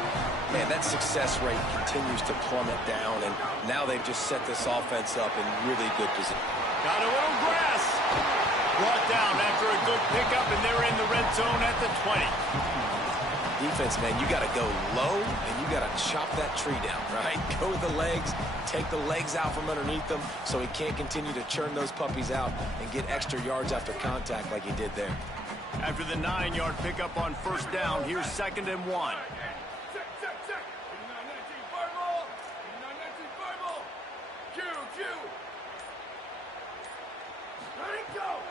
man, that success rate continues to plummet down, and now they've just set this offense up in really good position. Got a little grass. Brought down after a good pickup, and they're in the red zone at the 20. Defense, man, you got to go low, and you got to chop that tree down, right? Go with the legs, take the legs out from underneath them so he can't continue to churn those puppies out and get extra yards after contact like he did there. After the 9-yard pickup on first down, here's 2nd and 1.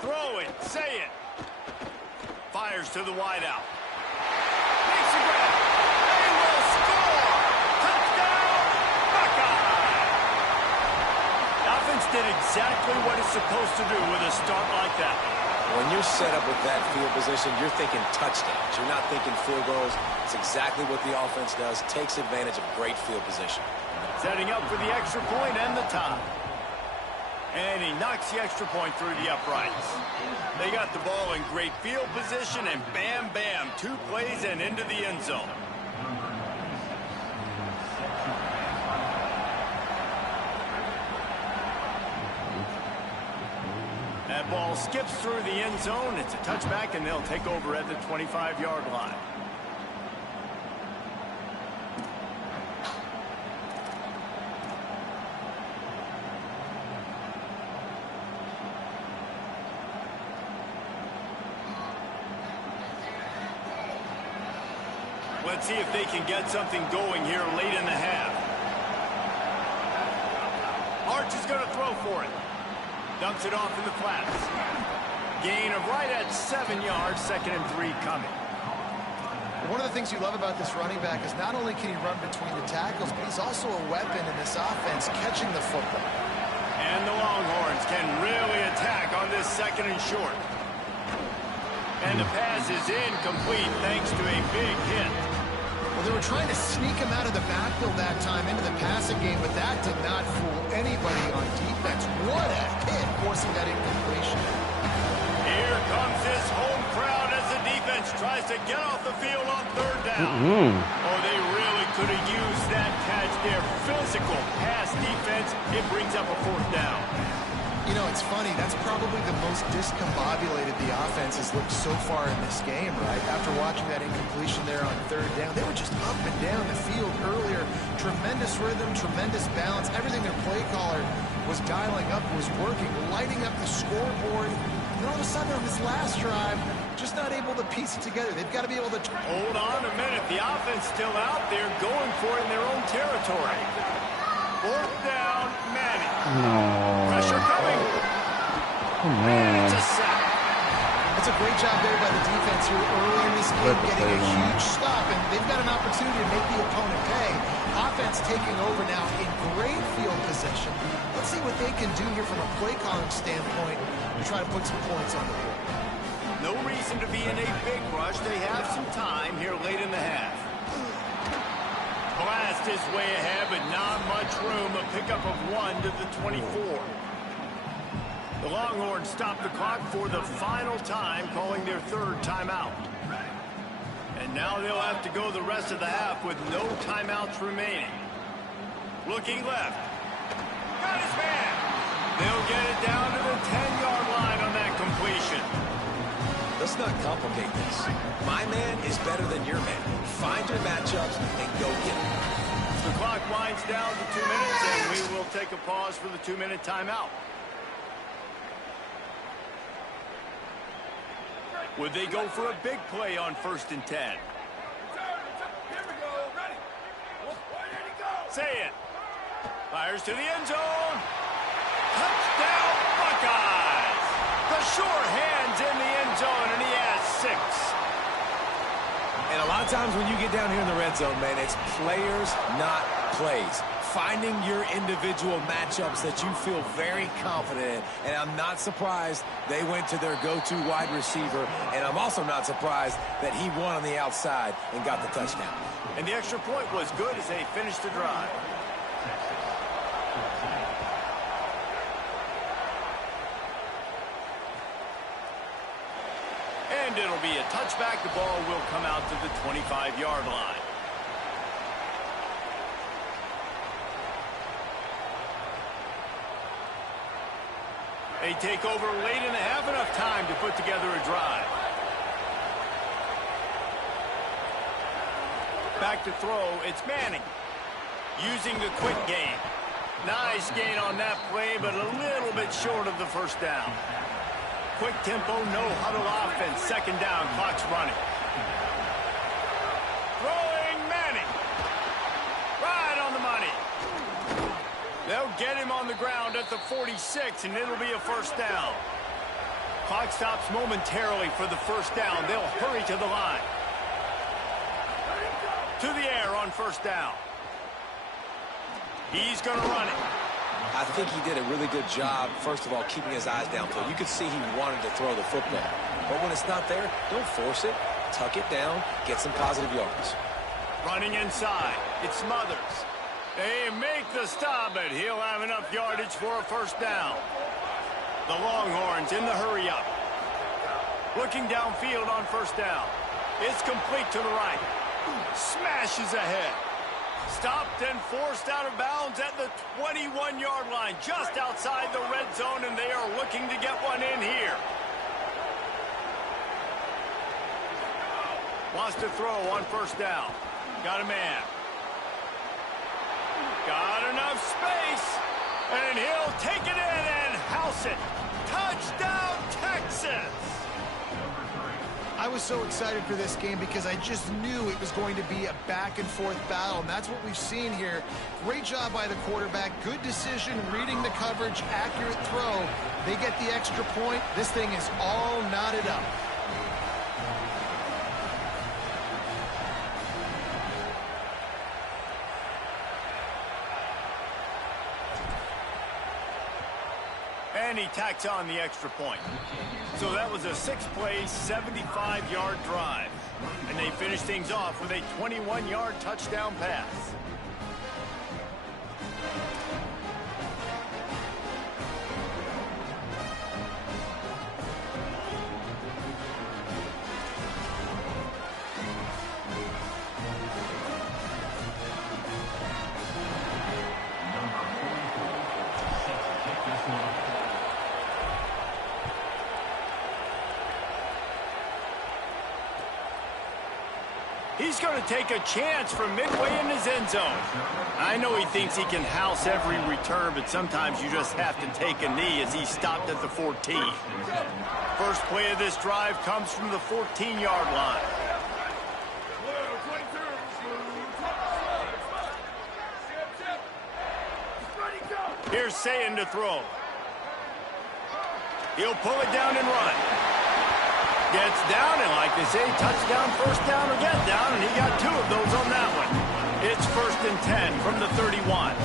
Throw it, say it. Fires to the wideout. Makes a grab. They will score. Touchdown, Buckeye. The offense did a exactly what it's supposed to do with a start like that. When you're set up with that field position, you're thinking touchdowns. You're not thinking field goals. It's exactly what the offense does. Takes advantage of great field position. Setting up for the extra point and the tie. And he knocks the extra point through the uprights. They got the ball in great field position, and bam, bam, 2 plays and into the end zone. That ball skips through the end zone. It's a touchback, and they'll take over at the 25-yard line. Let's see if they can get something going here late in the half. Arch is going to throw for it. Dumps it off in the flats. Gain of right at 7 yards, 2nd and 3 coming. One of the things you love about this running back is not only can he run between the tackles, but he's also a weapon in this offense, catching the football. And the Longhorns can really attack on this 2nd and short. And the pass is incomplete thanks to a big hit. Well, they were trying to sneak him out of the backfield that time into the passing game, but that did not fool anybody on defense. What a hit, forcing that incompletion. Here comes this home crowd as the defense tries to get off the field on 3rd down. Oh, they really could have used that catch there. Physical pass defense. It brings up a 4th down. You know, it's funny. That's probably the most discombobulated the offense has looked so far in this game, right? After watching that incompletion there on 3rd down, they were just up and down the field earlier. Tremendous rhythm, tremendous balance. Everything their play caller was dialing up was working, lighting up the scoreboard. And all of a sudden on this last drive, just not able to piece it together. They've got to be able to... Hold on a minute. The offense still out there going for it in their own territory. 4th down, Manning. No. Pressure coming. Come on. It's a sack. It's a great job there by the defense here early in this game, getting a huge stop, and they've got an opportunity to make the opponent pay. Offense taking over now in great field position. Let's see what they can do here from a play calling standpoint to try to put some points on the board. No reason to be in a big rush. They have some time here late in the half. Blast his way ahead, but not much room. A pickup of 1 to the 24. The Longhorns stop the clock for the final time, calling their 3rd timeout. And now they'll have to go the rest of the half with no timeouts remaining. Looking left. Got his man. They'll get it down to the 10-yard line on that completion. Let's not complicate this. My man is better than your man. Find your matchups and go get it. The clock winds down to 2 minutes, and we will take a pause for the 2-minute timeout. Would they go for a big play on 1st and 10? Here we go. Ready. Where did he go? Say it. Fires to the end zone. Touchdown, Buckeyes. The sure hands in the end zone, and he has 6. And a lot of times when you get down here in the red zone, man, it's players, not plays. Finding your individual matchups that you feel very confident in. And I'm not surprised they went to their go-to wide receiver. And I'm also not surprised that he won on the outside and got the touchdown. And the extra point was good as they finished the drive. And it'll be a touchback. The ball will come out to the 25-yard line. They take over late in the half, enough time to put together a drive. Back to throw, it's Manning. Using the quick game. Nice gain on that play, but a little bit short of the 1st down. Quick tempo, no huddle offense. 2nd down, clock's running. Throwing Manning. Right on the money. They'll get him on the ground at the 46, and it'll be a 1st down. Clock stops momentarily for the 1st down. They'll hurry to the line. To the air on 1st down. He's going to run it. I think he did a really good job, first of all, keeping his eyes downfield. You could see he wanted to throw the football. But when it's not there, don't force it. Tuck it down, get some positive yards. Running inside, it's Smothers. They make the stop, but he'll have enough yardage for a first down. The Longhorns in the hurry-up. Looking downfield on first down. It's complete to the right. Smashes ahead. Stopped and forced out of bounds at the 21-yard line, just outside the red zone, and they are looking to get one in here. Wants to throw on first down. Got a man. Got enough space, and he'll take it in and house it. Touchdown, Texas! I was so excited for this game because I just knew it was going to be a back-and-forth battle, and that's what we've seen here. Great job by the quarterback. Good decision, reading the coverage, accurate throw. They get the extra point. This thing is all knotted up. And he tacks on the extra point. So that was a 6-play, 75-yard drive. And they finished things off with a 21-yard touchdown pass. He's going to take a chance from midway in his end zone. I know he thinks he can house every return, but sometimes you just have to take a knee as he stopped at the 14. First play of this drive comes from the 14-yard line. Here's Sayin to throw. He'll pull it down and run. Gets down, and like they say, touchdown, first down, or get down, and he got 2 of those on that one. It's 1st and 10 from the 31.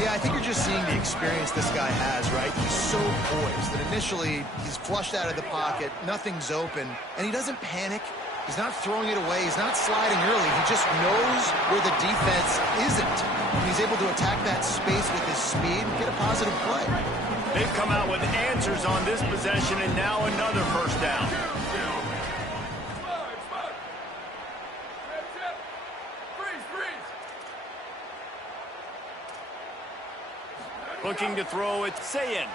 Yeah, I think you're just seeing the experience this guy has, right? He's so poised that initially he's flushed out of the pocket, nothing's open, and he doesn't panic. He's not throwing it away. He's not sliding early. He just knows where the defense isn't. And he's able to attack that space with his speed and get a positive play. They've come out with answers on this possession, and now another first down. Looking to throw, it's Sayin.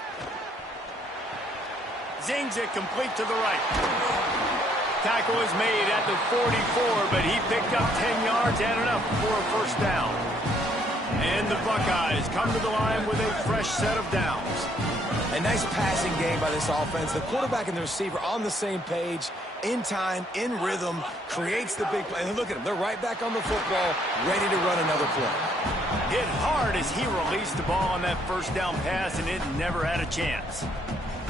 Zings it complete to the right. Tackle is made at the 44, but he picked up 10 yards and enough for a first down. And the Buckeyes come to the line with a fresh set of downs. A nice passing game by this offense. The quarterback and the receiver on the same page, in time, in rhythm, creates the big play. And look at them. They're right back on the football, ready to run another play. Hit hard as he released the ball on that first down pass, and it never had a chance.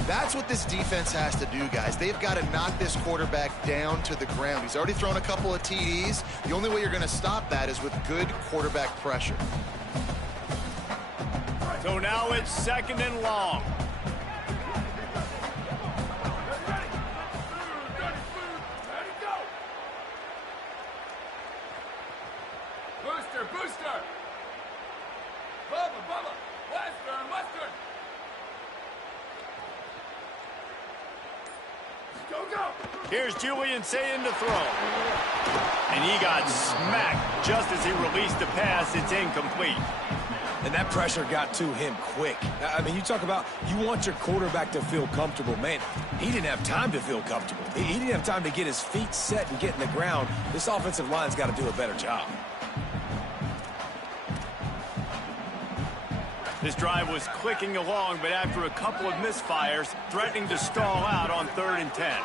That's what this defense has to do, guys. They've got to knock this quarterback down to the ground. He's already thrown a couple of TDs. The only way you're going to stop that is with good quarterback pressure. So now it's 2nd and long. Booster! Bubba! Western! Go! Here's Julian Sayin to throw. And he got smacked just as he released the pass. It's incomplete. And that pressure got to him quick. I mean, you talk about you want your quarterback to feel comfortable. Man, he didn't have time to feel comfortable. He didn't have time to get his feet set and get in the ground. This offensive line's got to do a better job. This drive was clicking along, but after a couple of misfires, threatening to stall out on 3rd and 10.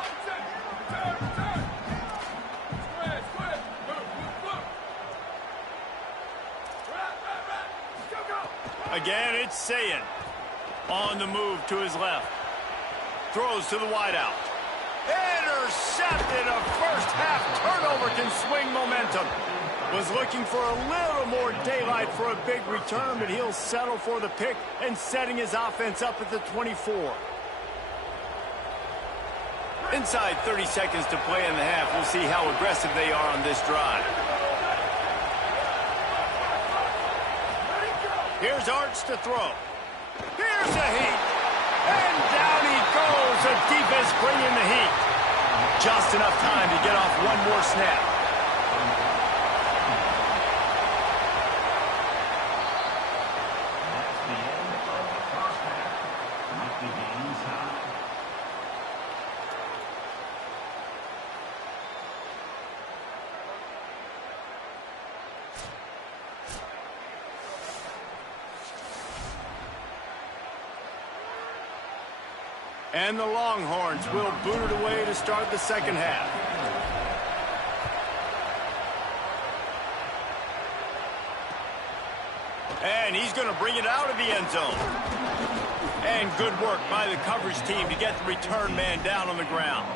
Again, it's Sayin. On the move to his left. Throws to the wideout. Intercepted. A first half turnover can swing momentum. Was looking for a little more daylight for a big return, but he'll settle for the pick and setting his offense up at the 24. Inside 30 seconds to play in the half. We'll see how aggressive they are on this drive. Here's Arch to throw. Here's a heat. And down he goes. The defense bringing the heat. Just enough time to get off one more snap. And the Longhorns will boot it away to start the second half. And he's going to bring it out of the end zone. And good work by the coverage team to get the return man down on the ground.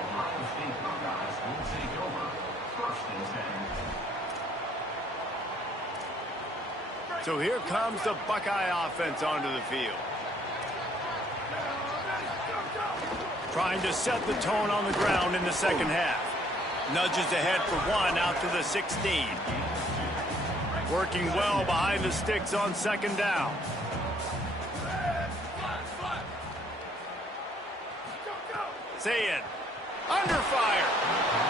So here comes the Buckeye offense onto the field. Trying to set the tone on the ground in the second half. Nudges ahead for one out to the 16. Working well behind the sticks on second down. Say it. Under fire.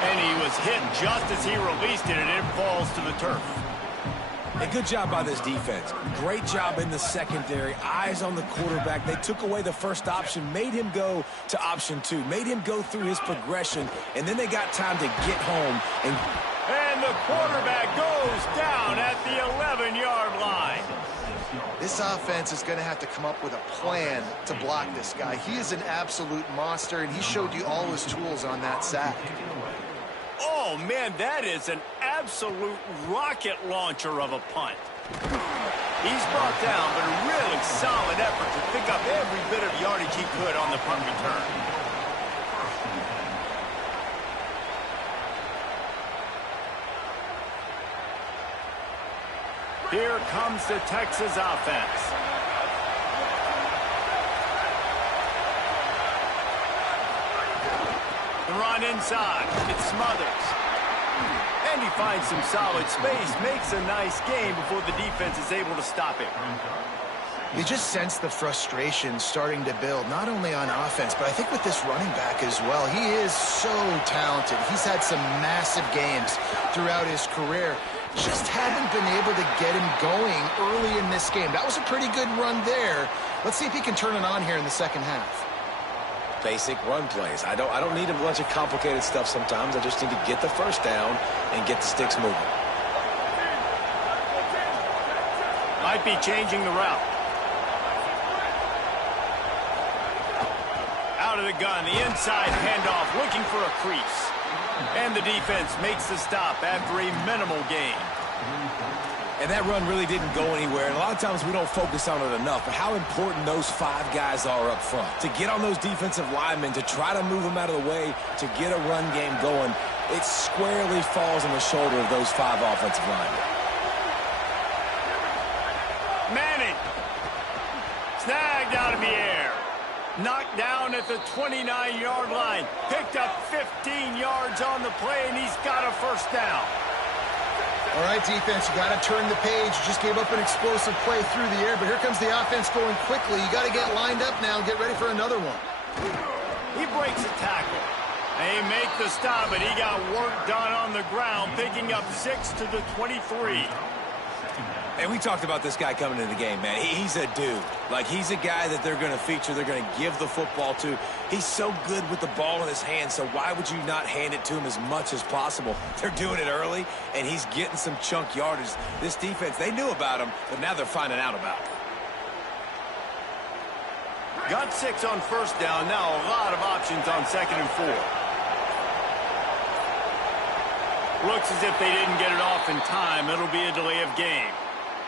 And he was hit just as he released it, and it falls to the turf. A good job by this defense. Great job in the secondary. Eyes on the quarterback. They took away the first option, made him go to option 2, made him go through his progression, and then they got time to get home. And the quarterback goes down at the 11-yard line. This offense is going to have to come up with a plan to block this guy. He is an absolute monster, and he showed you all his tools on that sack. Oh, man, that is an absolute rocket launcher of a punt. He's brought down, but a really solid effort to pick up every bit of yardage he could on the punt return. Here comes the Texas offense. The run inside. It smothers. And he finds some solid space, makes a nice game before the defense is able to stop him. You just sense the frustration starting to build, not only on offense, but I think with this running back as well. He is so talented. He's had some massive games throughout his career. Just haven't been able to get him going early in this game. That was a pretty good run there. Let's see if he can turn it on here in the second half. Basic run plays. I don't need a bunch of complicated stuff sometimes. I just need to get the first down and get the sticks moving. Might be changing the route. Out of the gun, the inside handoff, looking for a crease. And the defense makes the stop after a minimal gain. And that run really didn't go anywhere. And a lot of times we don't focus on it enough, but how important those 5 guys are up front. To get on those defensive linemen, to try to move them out of the way, to get a run game going, it squarely falls on the shoulder of those 5 offensive linemen. Manning. Snagged out of the air. Knocked down at the 29-yard line. Picked up 15 yards on the play, and he's got a first down. All right, defense, you got to turn the page. You just gave up an explosive play through the air, but here comes the offense going quickly. You got to get lined up now and get ready for another one. He breaks a tackle. They make the stop, but he got work done on the ground, picking up 6 to the 23. And we talked about this guy coming into the game, man. He's a dude. Like, he's a guy that they're going to feature, they're going to give the football to. He's so good with the ball in his hand, so why would you not hand it to him as much as possible? They're doing it early, and he's getting some chunk yardage. This defense, they knew about him, but now they're finding out about him. Got 6 on first down. Now a lot of options on 2nd and 4. Looks as if they didn't get it off in time. It'll be a delay of game.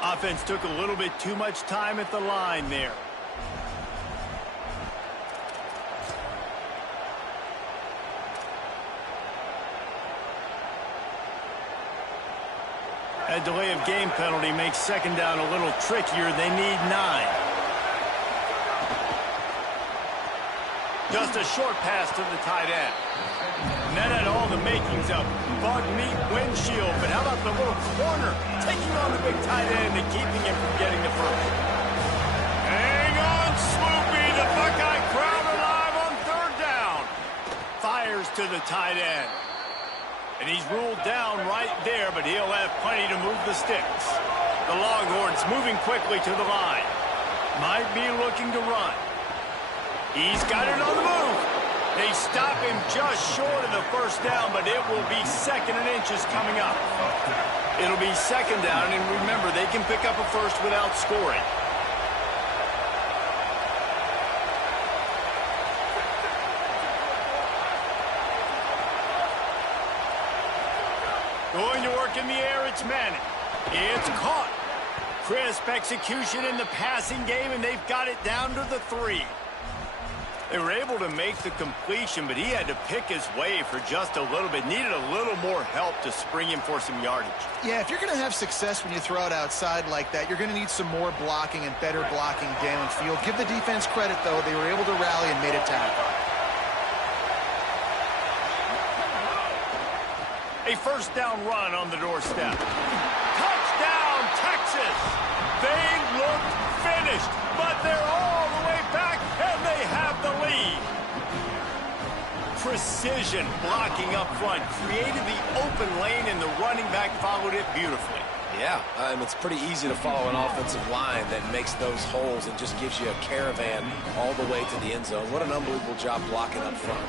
Offense took a little bit too much time at the line there. That delay of game penalty makes second down a little trickier. They need 9. Just a short pass to the tight end. And that had all the makings of bug meat windshield. But how about the little corner taking on the big tight end and keeping him from getting the first? Hang on, Swoopy. The Buckeye crowd alive on third down. Fires to the tight end. And he's ruled down right there, but he'll have plenty to move the sticks. The Longhorns moving quickly to the line. Might be looking to run. He's got it on the move. They stop him just short of the first down, but it will be 2nd and inches coming up. It'll be 2nd down, and remember, they can pick up a first without scoring. Going to work in the air, it's Manning. It's caught. Crisp execution in the passing game, and they've got it down to the 3. They were able to make the completion, but he had to pick his way for just a little bit. Needed a little more help to spring him for some yardage. Yeah, if you're going to have success when you throw it outside like that, you're going to need some more blocking and better blocking downfield. Give the defense credit, though. They were able to rally and made a tackle. A first down run on the doorstep. Touchdown, Texas! They looked finished, but they're all the way back, and they have the lead. Precision blocking up front created the open lane, and the running back followed it beautifully. Yeah, it's pretty easy to follow an offensive line that makes those holes and just gives you a caravan all the way to the end zone. What an unbelievable job blocking up front.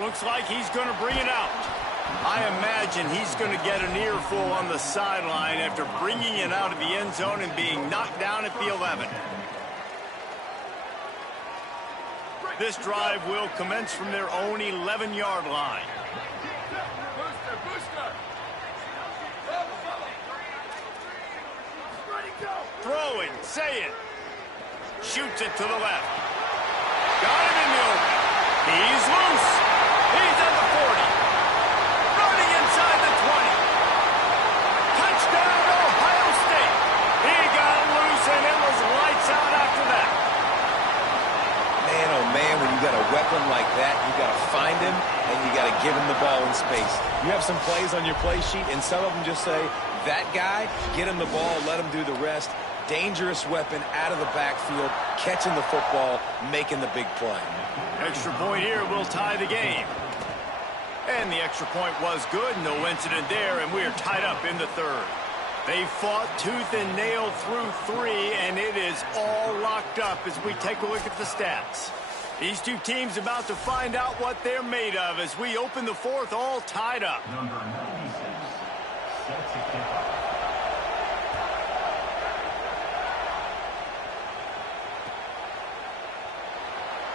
Looks like he's going to bring it out. I imagine he's going to get an earful on the sideline after bringing it out of the end zone and being knocked down at the 11. This drive will commence from their own 11-yard line. Booster, booster. Ready, go. Throwing, say it. Shoots it to the left. Got him in the open. He's loose. He's at the 40. Running inside the 20. Touchdown, Ohio State. He got loose, and it was lights out after that. Man, oh man, when you got a weapon like that, you got to find him, and you got to give him the ball in space. You have some plays on your play sheet, and some of them just say, that guy, get him the ball, let him do the rest. Dangerous weapon out of the backfield, catching the football, making the big play. Extra point here will tie the game. And the extra point was good. No incident there, and we're tied up in the third. They fought tooth and nail through 3, and it is all locked up as we take a look at the stats. These two teams about to find out what they're made of as we open the fourth, all tied up. Number 96, set to kick off.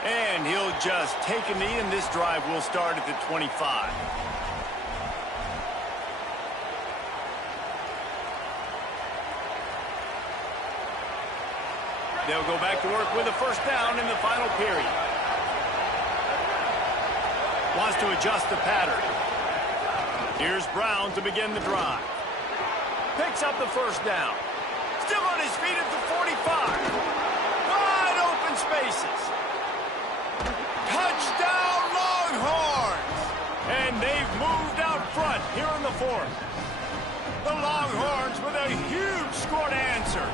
And he'll just take a knee, and this drive will start at the 25. They'll go back to work with a first down in the final period. Wants to adjust the pattern. Here's Brown to begin the drive. Picks up the first down. Still on his feet at the 45. Wide open spaces. Touchdown, Longhorns! And they've moved out front here in the fourth. The Longhorns with a huge score to answer.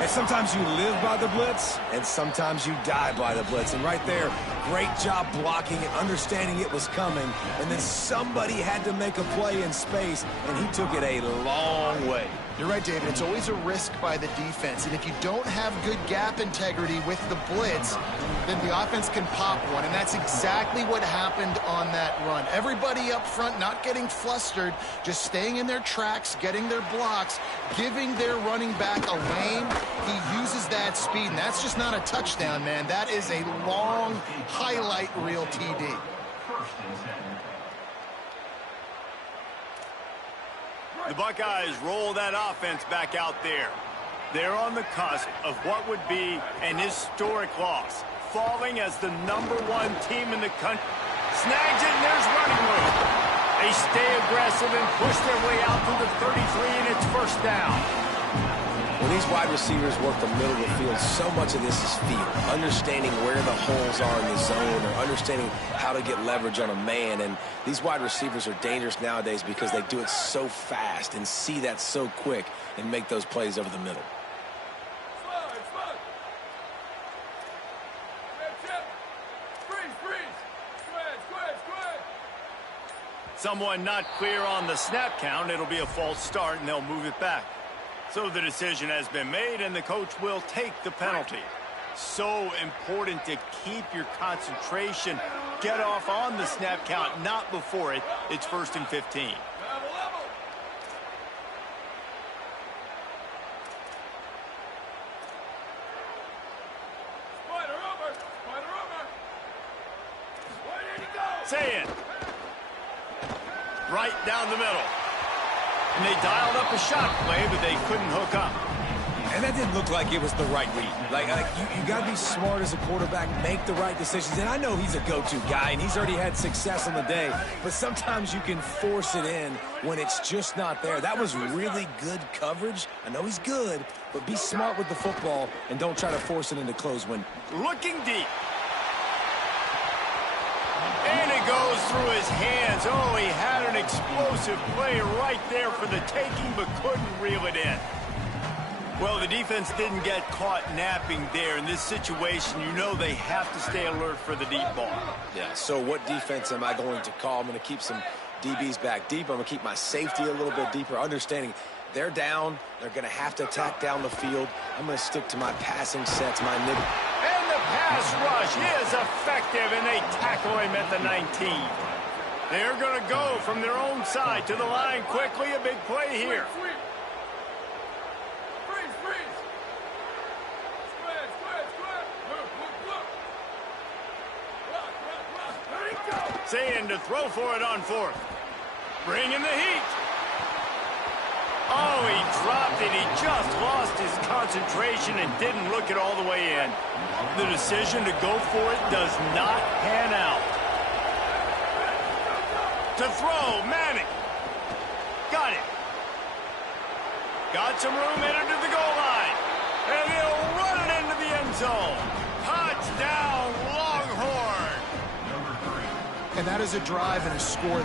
And sometimes you live by the blitz, and sometimes you die by the blitz. And right there, great job blocking it, understanding it was coming. And then somebody had to make a play in space, and he took it a long way. You're right, David. It's always a risk by the defense. And if you don't have good gap integrity with the blitz, then the offense can pop one. And that's exactly what happened on that run. Everybody up front not getting flustered, just staying in their tracks, getting their blocks, giving their running back a lane. He uses that speed, and that's just not a touchdown, man. That is a long highlight reel TD. First and 10. The Buckeyes roll that offense back out there. They're on the cusp of what would be an historic loss, falling as the #1 team in the country. Snags it, and there's running room. They stay aggressive and push their way out to the 33, and it's first down. When these wide receivers work the middle of the field, so much of this is feel. Understanding where the holes are in the zone or understanding how to get leverage on a man. And these wide receivers are dangerous nowadays because they do it so fast and see that so quick and make those plays over the middle. Someone not clear on the snap count. It'll be a false start, and they'll move it back. So the decision has been made, and the coach will take the penalty. So important to keep your concentration. Get off on the snap count, not before it. It's 1st and 15. Say it. Right down the middle. And they dialed up a shot play, but they couldn't hook up. And that didn't look like it was the right read. Like you got to be smart as a quarterback, make the right decisions. And I know he's a go-to guy, and he's already had success on the day. But sometimes you can force it in when it's just not there. That was really good coverage. I know he's good, but be smart with the football and don't try to force it into close window. Looking deep. And it goes through his hands. Oh, he had an explosive play right there for the taking, but couldn't reel it in. Well, the defense didn't get caught napping there. In this situation, you know they have to stay alert for the deep ball. Yeah, so what defense am I going to call? I'm going to keep some DBs back deep. I'm going to keep my safety a little bit deeper, understanding they're down. They're going to have to attack down the field. I'm going to stick to my passing sets, my nib. And the pass rush is effective, and they tackle him at the 19. They're going to go from their own side to the line quickly. A big play here. Saying to throw for it on 4th. Bringing the heat. Oh, he dropped it. He just lost his concentration and didn't look it all the way in. The decision to go for it does not pan out. To throw, Manning. Got it. Got some room headed to the goal line. And he'll run it into the end zone. Touchdown, Longhorn. And that is a drive and a score.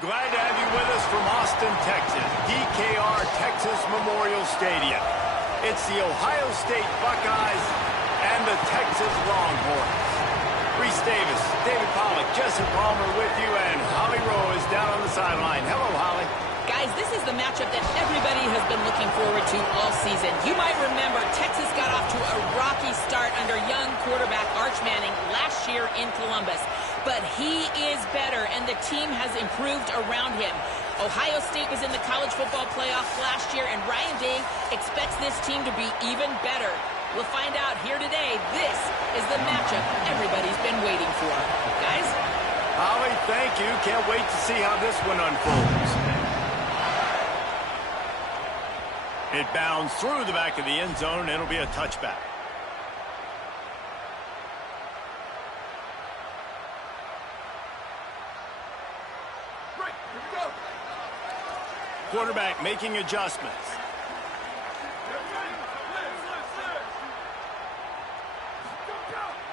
Glad to have you with us from Austin, Texas, DKR Texas Memorial Stadium. It's the Ohio State Buckeyes and the Texas Longhorns. Reese Davis, David Pollack, Jesse Palmer with you, and Holly Rowe is down on the sideline. Hello, Holly. Guys, this is the matchup that everybody has been looking forward to all season. You might remember Texas got off to a rocky start under young quarterback Arch Manning last year in Columbus. But he is better, and the team has improved around him. Ohio State was in the college football playoff last year, and Ryan Day expects this team to be even better. We'll find out here today. This is the matchup everybody's been waiting for. Guys? Holly, thank you. Can't wait to see how this one unfolds. It bounds through the back of the end zone, and it'll be a touchback. Right, here we go. Quarterback making adjustments.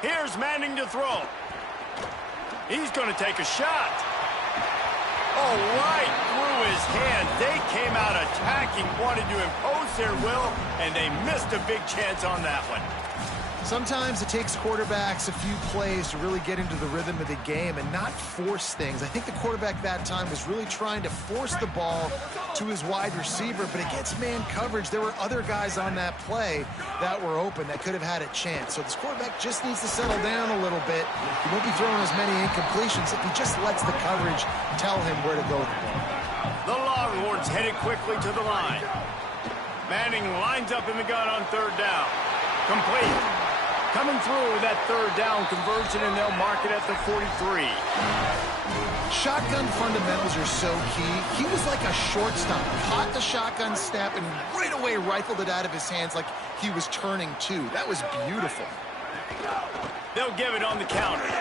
Here's Manning to throw. He's going to take a shot. Oh, right through his hand. They came out attacking, wanted to impose their will, and they missed a big chance on that one. Sometimes it takes quarterbacks a few plays to really get into the rhythm of the game and not force things. I think the quarterback that time was really trying to force the ball to his wide receiver, but against man coverage, there were other guys on that play that were open that could have had a chance. So this quarterback just needs to settle down a little bit. He won't be throwing as many incompletions if he just lets the coverage tell him where to go. The Longhorns headed quickly to the line. Manning lines up in the gun on third down. Complete. Coming through with that third down conversion, and they'll mark it at the 43. Shotgun fundamentals are so key. He was like a shortstop. Caught the shotgun snap and right away rifled it out of his hands like he was turning two. That was beautiful. They'll give it on the counter.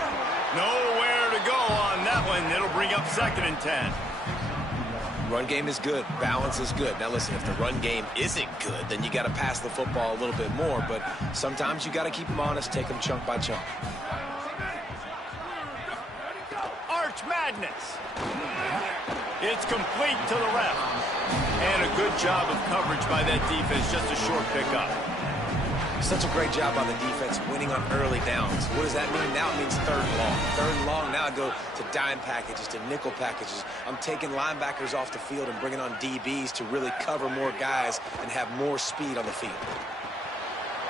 Nowhere to go on that one. It'll bring up 2nd and 10. Run game is good. Balance is good. Now, listen, if the run game isn't good, then you got to pass the football a little bit more. But sometimes you got to keep them honest, take them chunk by chunk. Arch Madness. It's complete to the left. And a good job of coverage by that defense. Just a short pickup. Such a great job by the defense winning on early downs. What does that mean? Now it means 3rd and long. 3rd and long, now I go to dime packages, to nickel packages. I'm taking linebackers off the field and bringing on DBs to really cover more guys and have more speed on the field.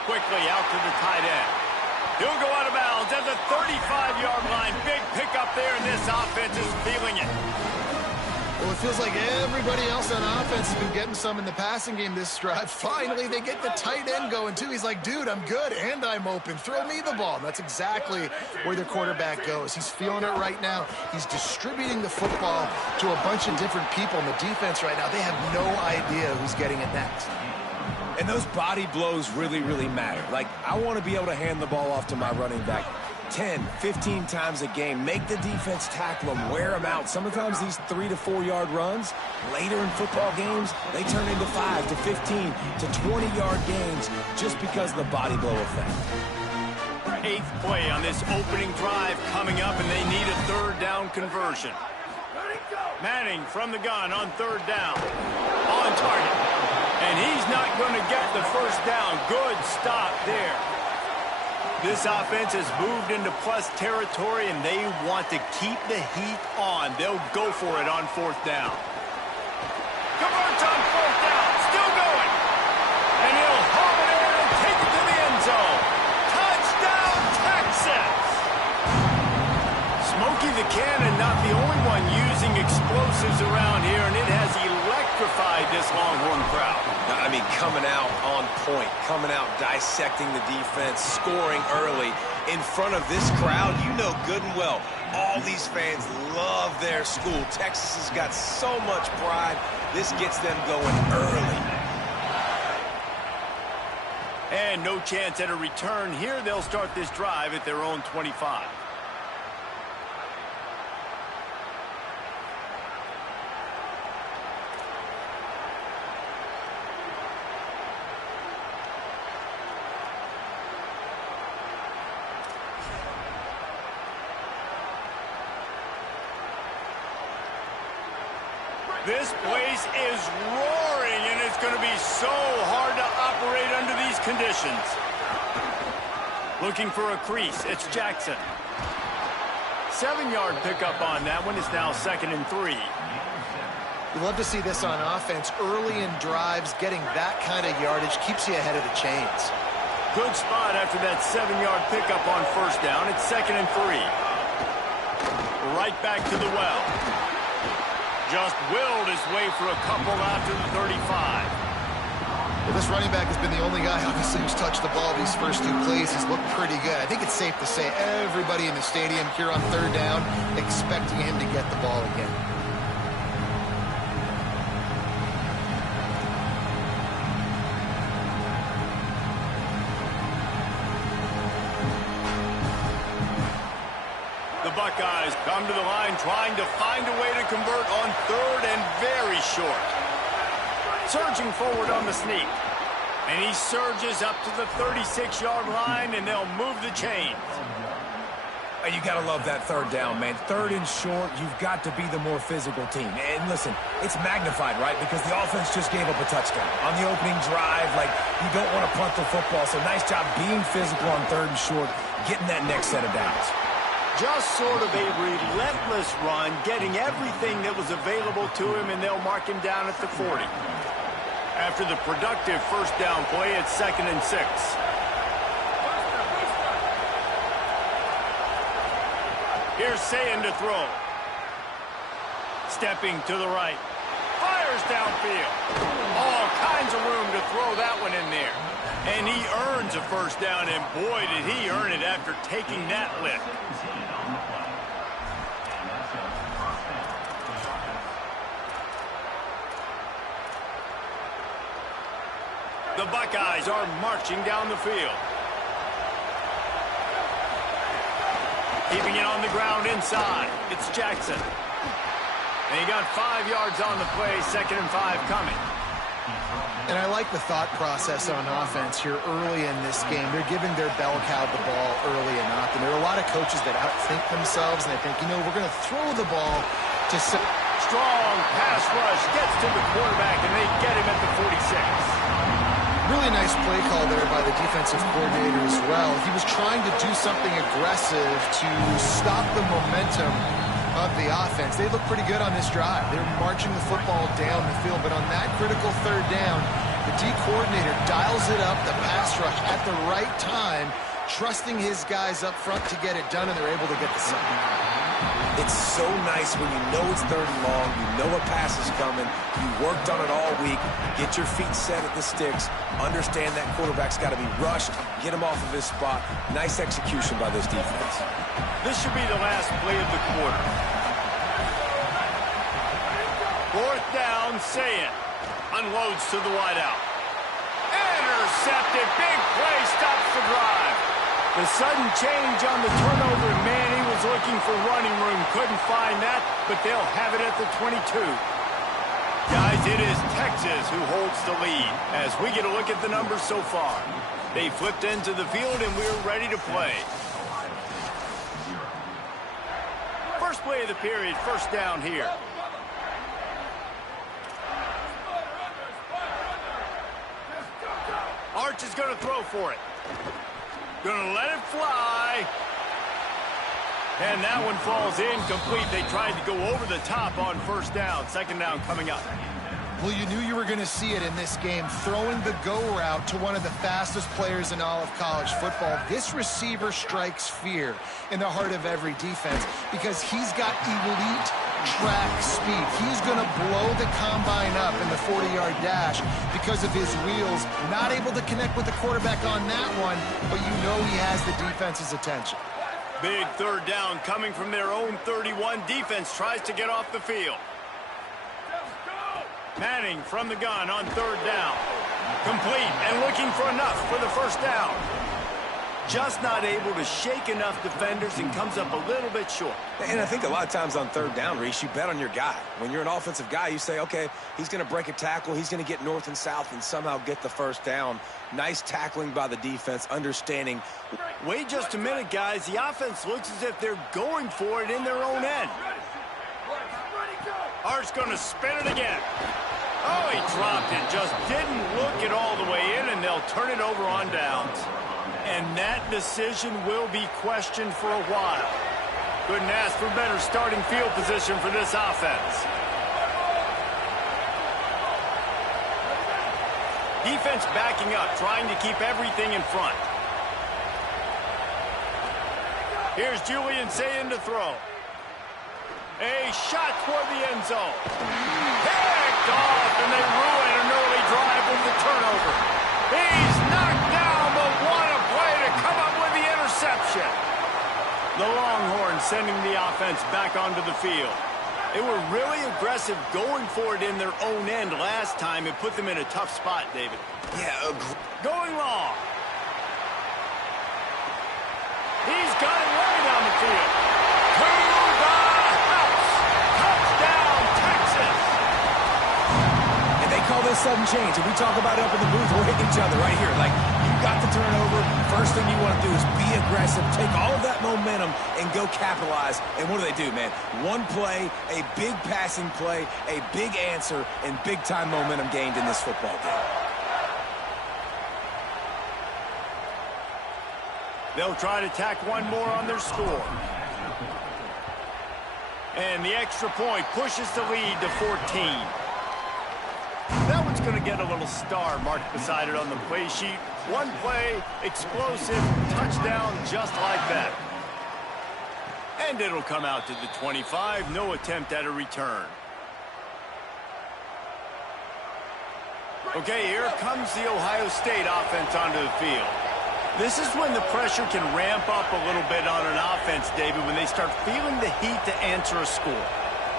Quickly out to the tight end. He'll go out of bounds at the 35-yard line. Big pickup there, and this offense is feeling it. Well, it feels like everybody else on offense has been getting some in the passing game this drive. Finally, they get the tight end going, too. He's like, dude, I'm good, and I'm open. Throw me the ball. And that's exactly where their quarterback goes. He's feeling it right now. He's distributing the football to a bunch of different people in the defense right now. They have no idea who's getting it next. And those body blows really, really matter. Like, I want to be able to hand the ball off to my running back 10, 15 times a game. Make the defense tackle them, wear them out. Sometimes these 3 to 4 yard runs, later in football games, they turn into 5 to 15 to 20-yard gains just because of the body blow effect. 8th play on this opening drive coming up, and they need a 3rd down conversion. Manning from the gun on 3rd down. On target. And he's not going to get the 1st down. Good stop there. This offense has moved into plus territory, and they want to keep the heat on. They'll go for it on 4th down. Converts on 4th down. Still going. And he'll haul it in and take it to the end zone. Touchdown, Texas! Smokey the Cannon, not the only one using explosives around here, and it has electrified this Longhorn crowd. I mean, coming out on point, coming out dissecting the defense, scoring early in front of this crowd. You know good and well, all these fans love their school. Texas has got so much pride. This gets them going early. And no chance at a return here. They'll start this drive at their own 25. This place is roaring, and it's going to be so hard to operate under these conditions. Looking for a crease. It's Jackson. 7-yard pickup on that one. It's now 2nd and 3. You love to see this on offense. Early in drives, getting that kind of yardage keeps you ahead of the chains. Good spot after that 7-yard pickup on 1st down. It's 2nd and 3. Right back to the well. Just willed his way for a couple out to the 35. Well, this running back has been the only guy, obviously, who's touched the ball these first 2 plays. He's looked pretty good. I think it's safe to say everybody in the stadium here on 3rd down expecting him to get the ball again. The Buckeyes come to the line trying to find a way to convert on 3rd and very short. Surging forward on the sneak. And he surges up to the 36-yard line, and they'll move the chains. And you got to love that 3rd down, man. 3rd and short, you've got to be the more physical team. And listen, it's magnified, right? Because the offense just gave up a touchdown. On the opening drive, like, you don't want to punt the football. So nice job being physical on 3rd and short, getting that next set of downs. Just sort of a relentless run, getting everything that was available to him, and they'll mark him down at the 40. After the productive 1st down play, it's 2nd and 6. Here's Sayin to throw. Stepping to the right. Fires downfield. All kinds of room to throw that one in there. And he earns a 1st down, and boy, did he earn it after taking that lift. The Buckeyes are marching down the field. Keeping it on the ground inside. It's Jackson. And he got 5 yards on the play, 2nd and 5 coming. And I like the thought process on offense here early in this game. They're giving their bell cow the ball early and often. There are a lot of coaches that outthink themselves, and they think, you know, we're going to throw the ball to... Strong pass rush gets to the quarterback, and they get him at the 46. Really nice play call there by the defensive coordinator as well. He was trying to do something aggressive to stop the momentum of the offense. They look pretty good on this drive. They're marching the football down the field, but on that critical 3rd down, the D coordinator dials it up, the pass rush at the right time, trusting his guys up front to get it done, and they're able to get the sack. It's so nice when you know it's 3rd and long, you know a pass is coming, you worked on it all week, get your feet set at the sticks, understand that quarterback's got to be rushed, get him off of his spot. Nice execution by this defense. This should be the last play of the quarter. 4th down, Sayin unloads to the wideout. Intercepted, big play, stops the drive. The sudden change on the turnover, man, he was looking for running room. Couldn't find that, but they'll have it at the 22. Guys, it is Texas who holds the lead as we get a look at the numbers so far. They flipped into the field, and we're ready to play. First play of the period, 1st down here. Arch is going to throw for it. Gonna let it fly. And that one falls incomplete. They tried to go over the top on 1st down. 2nd down coming up. Well, you knew you were going to see it in this game, throwing the go route to one of the fastest players in all of college football. This receiver strikes fear in the heart of every defense because he's got elite track speed. He's going to blow the combine up in the 40-yard dash because of his wheels. Not able to connect with the quarterback on that one, but you know he has the defense's attention. Big 3rd down coming from their own 31. Defense tries to get off the field. Manning from the gun on 3rd down. Complete and looking for enough for the 1st down. Just not able to shake enough defenders and comes up a little bit short. And I think a lot of times on 3rd down, Reese, you bet on your guy. When you're an offensive guy, you say, okay, he's going to break a tackle, he's going to get north and south and somehow get the 1st down. Nice tackling by the defense, understanding. Wait just a minute, guys. The offense looks as if they're going for it in their own end. Hart's going to spin it again. Oh, he dropped it. Just didn't look it all the way in, and they'll turn it over on downs. And that decision will be questioned for a while. Couldn't ask for better starting field position for this offense. Defense backing up, trying to keep everything in front. Here's Julian saying to throw. A shot toward the end zone. Picked off, and they ruin an early drive with the turnover. He's knocked down, but what a play to come up with the interception. The Longhorns sending the offense back onto the field. They were really aggressive going for it in their own end last time. It put them in a tough spot, David. Yeah, going long. He's got it way down the field. To the house. Touchdown, Texas. And they call this sudden change. And we talk about it up in the booth. We're hitting each other right here. Like, you got the turnover. First thing you want to do is be aggressive. Take all of that momentum and go capitalize. And what do, man? One play, a big passing play, a big answer, and big-time momentum gained in this football game. They'll try to tack one more on their score. And the extra point pushes the lead to 14. That one's going to get a little star marked beside it on the play sheet. One play, explosive, touchdown just like that. And it'll come out to the 25. No attempt at a return. Okay, here comes the Ohio State offense onto the field. This is when the pressure can ramp up a little bit on an offense, David, when they start feeling the heat to answer a score.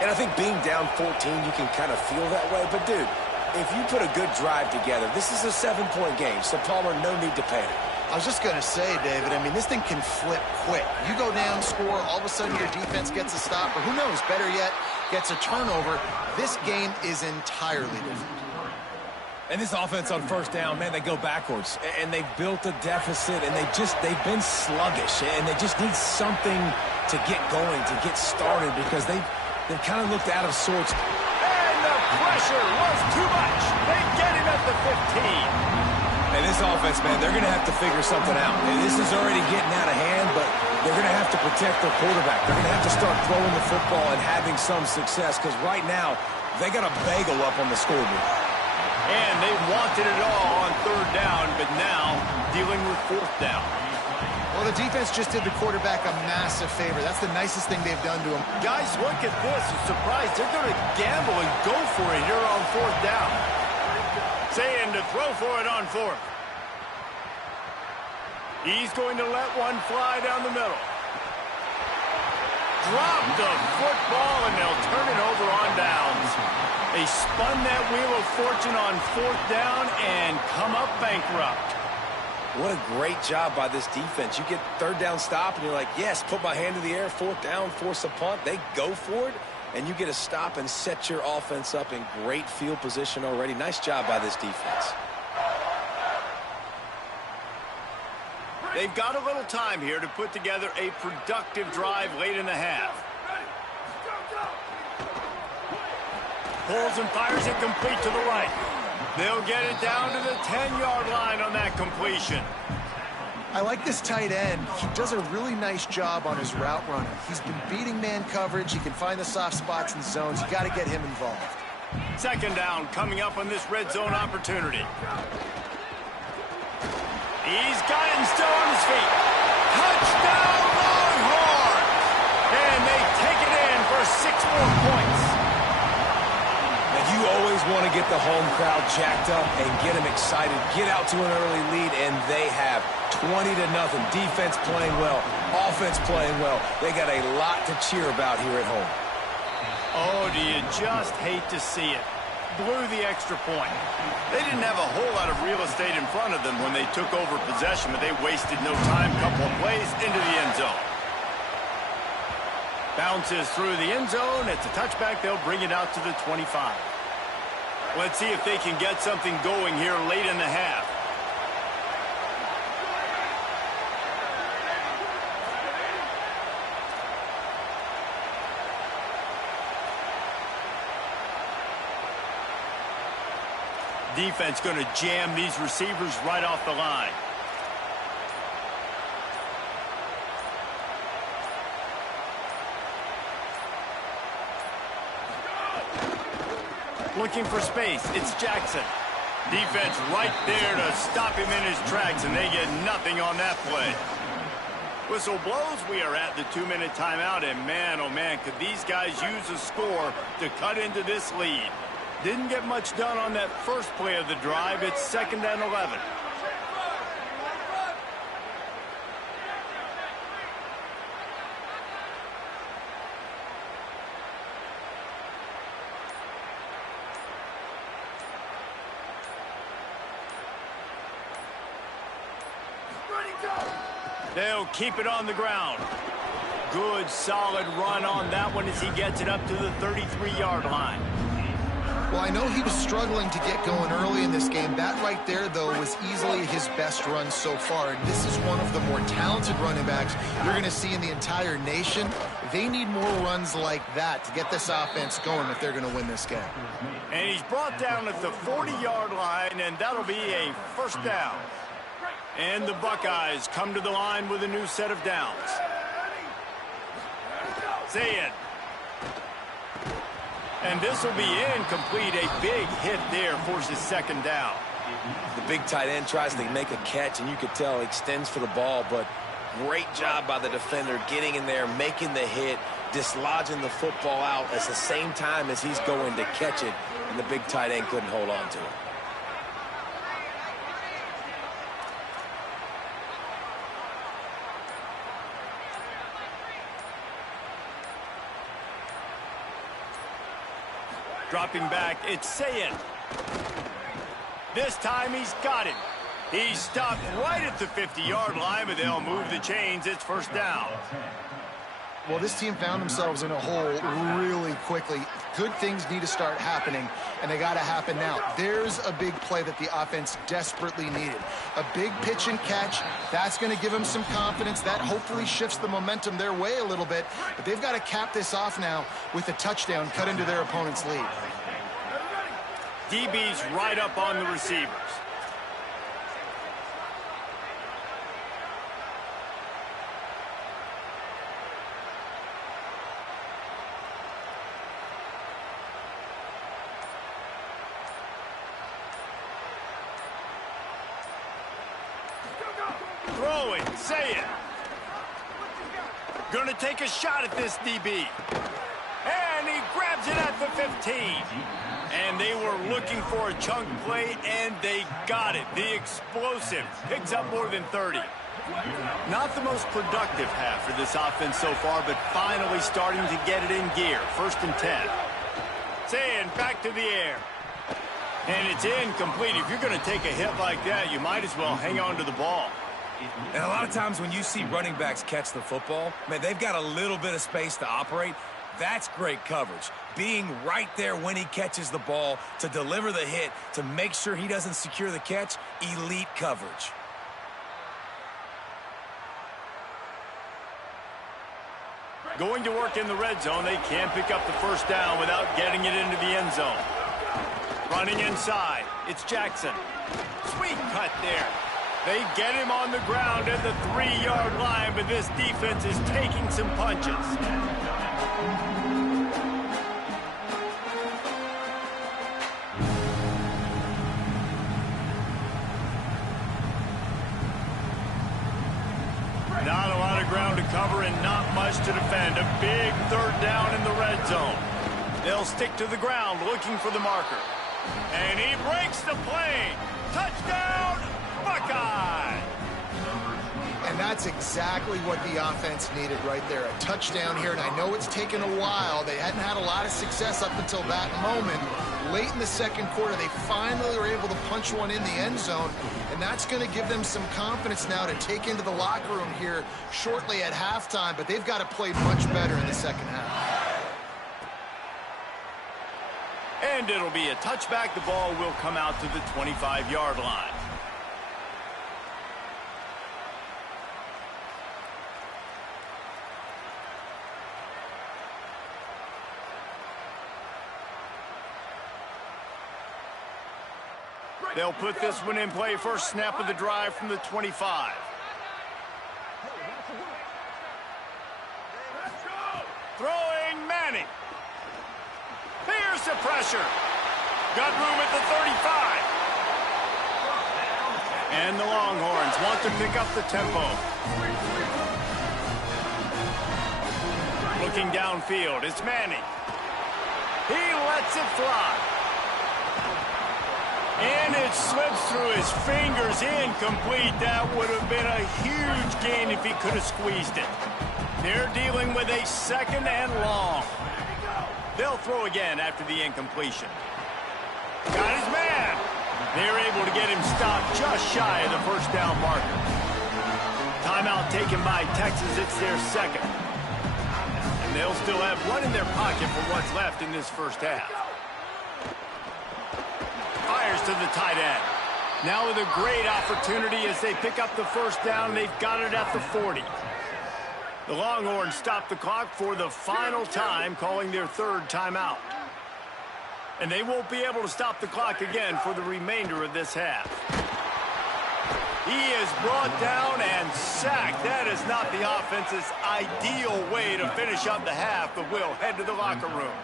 And I think being down 14, you can kind of feel that way. But, dude, if you put a good drive together, this is a 7-point game. So, Palmer, no need to panic. I was just going to say, David, I mean, this thing can flip quick. You go down, score, all of a sudden your defense gets a stop, or who knows, better yet, gets a turnover. This game is entirely different. And this offense on first down, man, they go backwards. And they've built a deficit, and they've been sluggish. And they just need something to get going, to get started, because they've kind of looked out of sorts. And the pressure was too much. They get him at the 15. And this offense, man, they're going to have to figure something out. And this is already getting out of hand, but they're going to have to protect their quarterback. They're going to have to start throwing the football and having some success, because right now, they got a bagel up on the scoreboard. And they wanted it all on third down, but now dealing with fourth down. Well, the defense just did the quarterback a massive favor. That's the nicest thing they've done to him. Guys, look at this. I'm surprised they're going to gamble and go for it here on fourth down. Saying to throw for it on fourth. He's going to let one fly down the middle. Drop the football, and they'll turn it over on downs. They spun that wheel of fortune on fourth down and come up bankrupt. What a great job by this defense. You get third down stop, and you're like, yes, put my hand in the air, fourth down, force a punt. They go for it, and you get a stop and set your offense up in great field position already. Nice job by this defense. They've got a little time here to put together a productive drive late in the half. Pulls and fires it complete to the right. They'll get it down to the 10-yard line on that completion. I like this tight end. He does a really nice job on his route running. He's been beating man coverage. He can find the soft spots and zones. You got to get him involved. Second down coming up on this red zone opportunity. He's got it and still on his feet. Touchdown, Longhorns! And they take it in for 6 more points. And you always want to get the home crowd jacked up and get them excited. Get out to an early lead, and they have 20-0. Defense playing well, offense playing well. They got a lot to cheer about here at home. Oh, do you just hate to see it? Blew the extra point. They didn't have a whole lot of real estate in front of them when they took over possession, but they wasted no time. Couple of plays into the end zone. Bounces through the end zone. It's a touchback. They'll bring it out to the 25. Let's see if they can get something going here late in the half. defense going to jam these receivers right off the line. Looking for space. It's Jackson. Defense right there to stop him in his tracks, and they get nothing on that play. Whistle blows. We are at the 2-minute timeout, and man, oh man, could these guys use a score to cut into this lead. Didn't get much done on that first play of the drive. It's 2nd and 11. They'll keep it on the ground. Good, solid run on that one as he gets it up to the 33-yard line. Well, I know he was struggling to get going early in this game. That right there, though, was easily his best run so far. And this is one of the more talented running backs you're going to see in the entire nation. They need more runs like that to get this offense going if they're going to win this game. And he's brought down at the 40-yard line, and that'll be a first down. And the Buckeyes come to the line with a new set of downs. Zayed. And this will be incomplete. A big hit there forces 2nd down. The big tight end tries to make a catch, and you could tell he extends for the ball, but great job by the defender getting in there, making the hit, dislodging the football out at the same time as he's going to catch it, and the big tight end couldn't hold on to it. Dropping back, it's Sayed. This time he's got him. He's stopped right at the 50-yard line, but they'll move the chains. It's first down. Well, this team found themselves in a hole really quickly. Good things need to start happening, and they got to happen now. There's a big play that the offense desperately needed. A big pitch and catch. That's going to give them some confidence. That hopefully shifts the momentum their way a little bit. But they've got to cap this off now with a touchdown cut into their opponent's lead. DB's right up on the receivers. Throwing, say it. Gonna take a shot at this DB. And he grabs it at the 15. And they were looking for a chunk play, and they got it. The explosive picks up more than 30. Not the most productive half for this offense so far, but finally starting to get it in gear. 1st and 10. Saying back to the air. And it's incomplete. If you're going to take a hit like that, you might as well hang on to the ball. And a lot of times when you see running backs catch the football, man, they've got a little bit of space to operate. That's great coverage. Being right there when he catches the ball to deliver the hit, to make sure he doesn't secure the catch, elite coverage. Going to work in the red zone, they can't pick up the first down without getting it into the end zone. Running inside, it's Jackson. Sweet cut there. They get him on the ground at the 3-yard line, but this defense is taking some punches. Not a lot of ground to cover and not much to defend. A big 3rd down in the red zone. They'll stick to the ground looking for the marker. And he breaks the play. Touchdown, Buckeye! And that's exactly what the offense needed right there. A touchdown here, and I know it's taken a while. They hadn't had a lot of success up until that moment. Late in the 2nd quarter, they finally were able to punch one in the end zone, and that's going to give them some confidence now to take into the locker room here shortly at halftime, but they've got to play much better in the 2nd half. And it'll be a touchback. The ball will come out to the 25-yard line. They'll put this one in play. First snap of the drive from the 25. Throwing Manning. Here's the pressure. Got room at the 35. And the Longhorns want to pick up the tempo. Looking downfield, it's Manning. He lets it fly. And it slips through his fingers, incomplete. That would have been a huge gain if he could have squeezed it. They're dealing with a second and long. They'll throw again after the incompletion. Got his man. They're able to get him stopped just shy of the first down marker. Timeout taken by Texas. It's their second. And they'll still have one in their pocket for what's left in this first half. Fires to the tight end. Now with a great opportunity as they pick up the first down. They've got it at the 40. The Longhorns stop the clock for the final time, calling their third timeout. And they won't be able to stop the clock again for the remainder of this half. He is brought down and sacked. That is not the offense's ideal way to finish up the half, but we'll head to the locker room.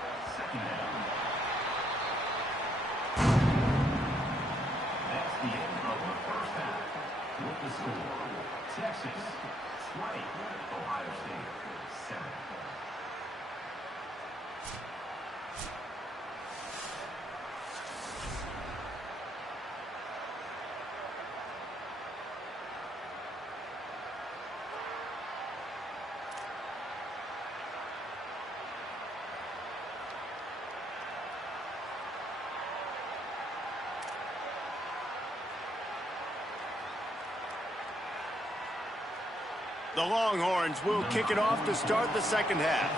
That's the end of the first half. With the score, Texas 20, Ohio State 7. The Longhorns will kick it off to start the second half.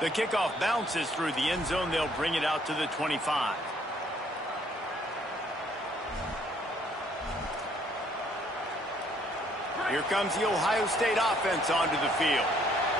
The kickoff bounces through the end zone. They'll bring it out to the 25. Here comes the Ohio State offense onto the field.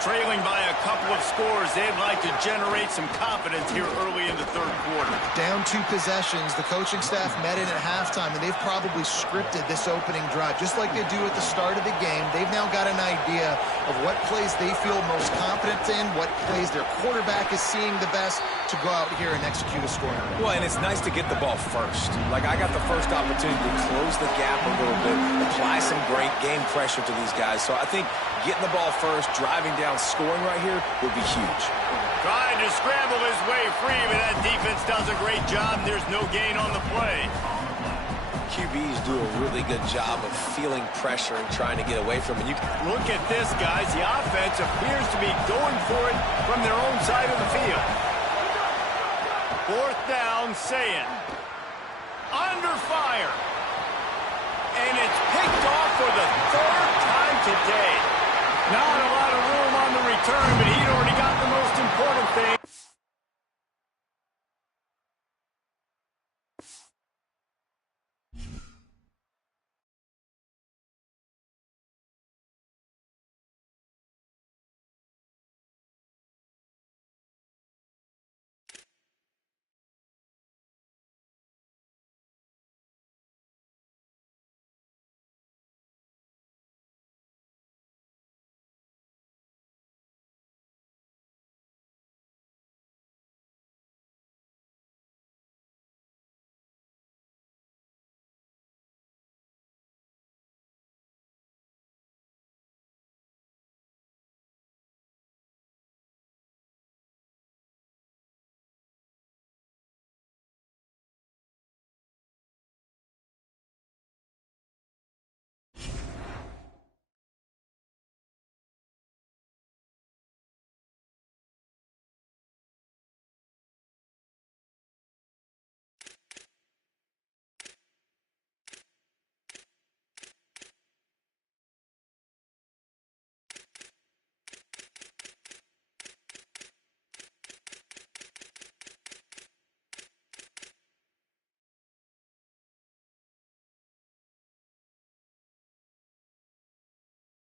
Trailing by a couple of scores, they'd like to generate some confidence here early in the third quarter. Down 2 possessions, the coaching staff met in at halftime, and they've probably scripted this opening drive. Just like they do at the start of the game, they've now got an idea of what plays they feel most confident in, what plays their quarterback is seeing the best to go out here and execute a scoring. Well, and it's nice to get the ball first. Like, I got the first opportunity to close the gap a little bit, apply some great game pressure to these guys. So I think getting the ball first, driving down, scoring right here would be huge. Trying to scramble his way free, but that defense does a great job. There's no gain on the play. QBs do a really good job of feeling pressure and trying to get away from it. Look at this, guys. The offense appears to be going for it from their own side of the field. Fourth down, Sayin. Under fire. And it's picked off for the third time today. Not a lot of room on the return, but he'd already